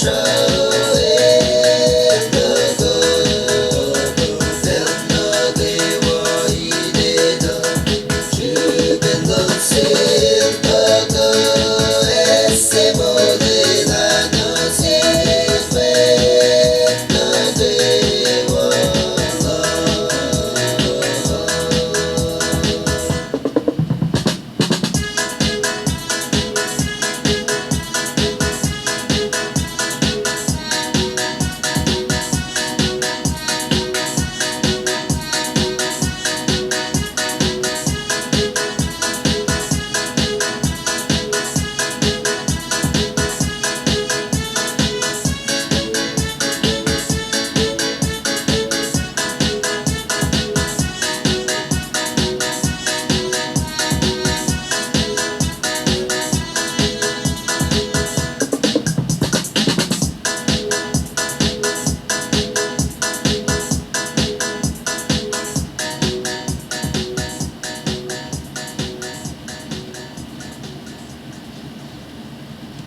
Nation.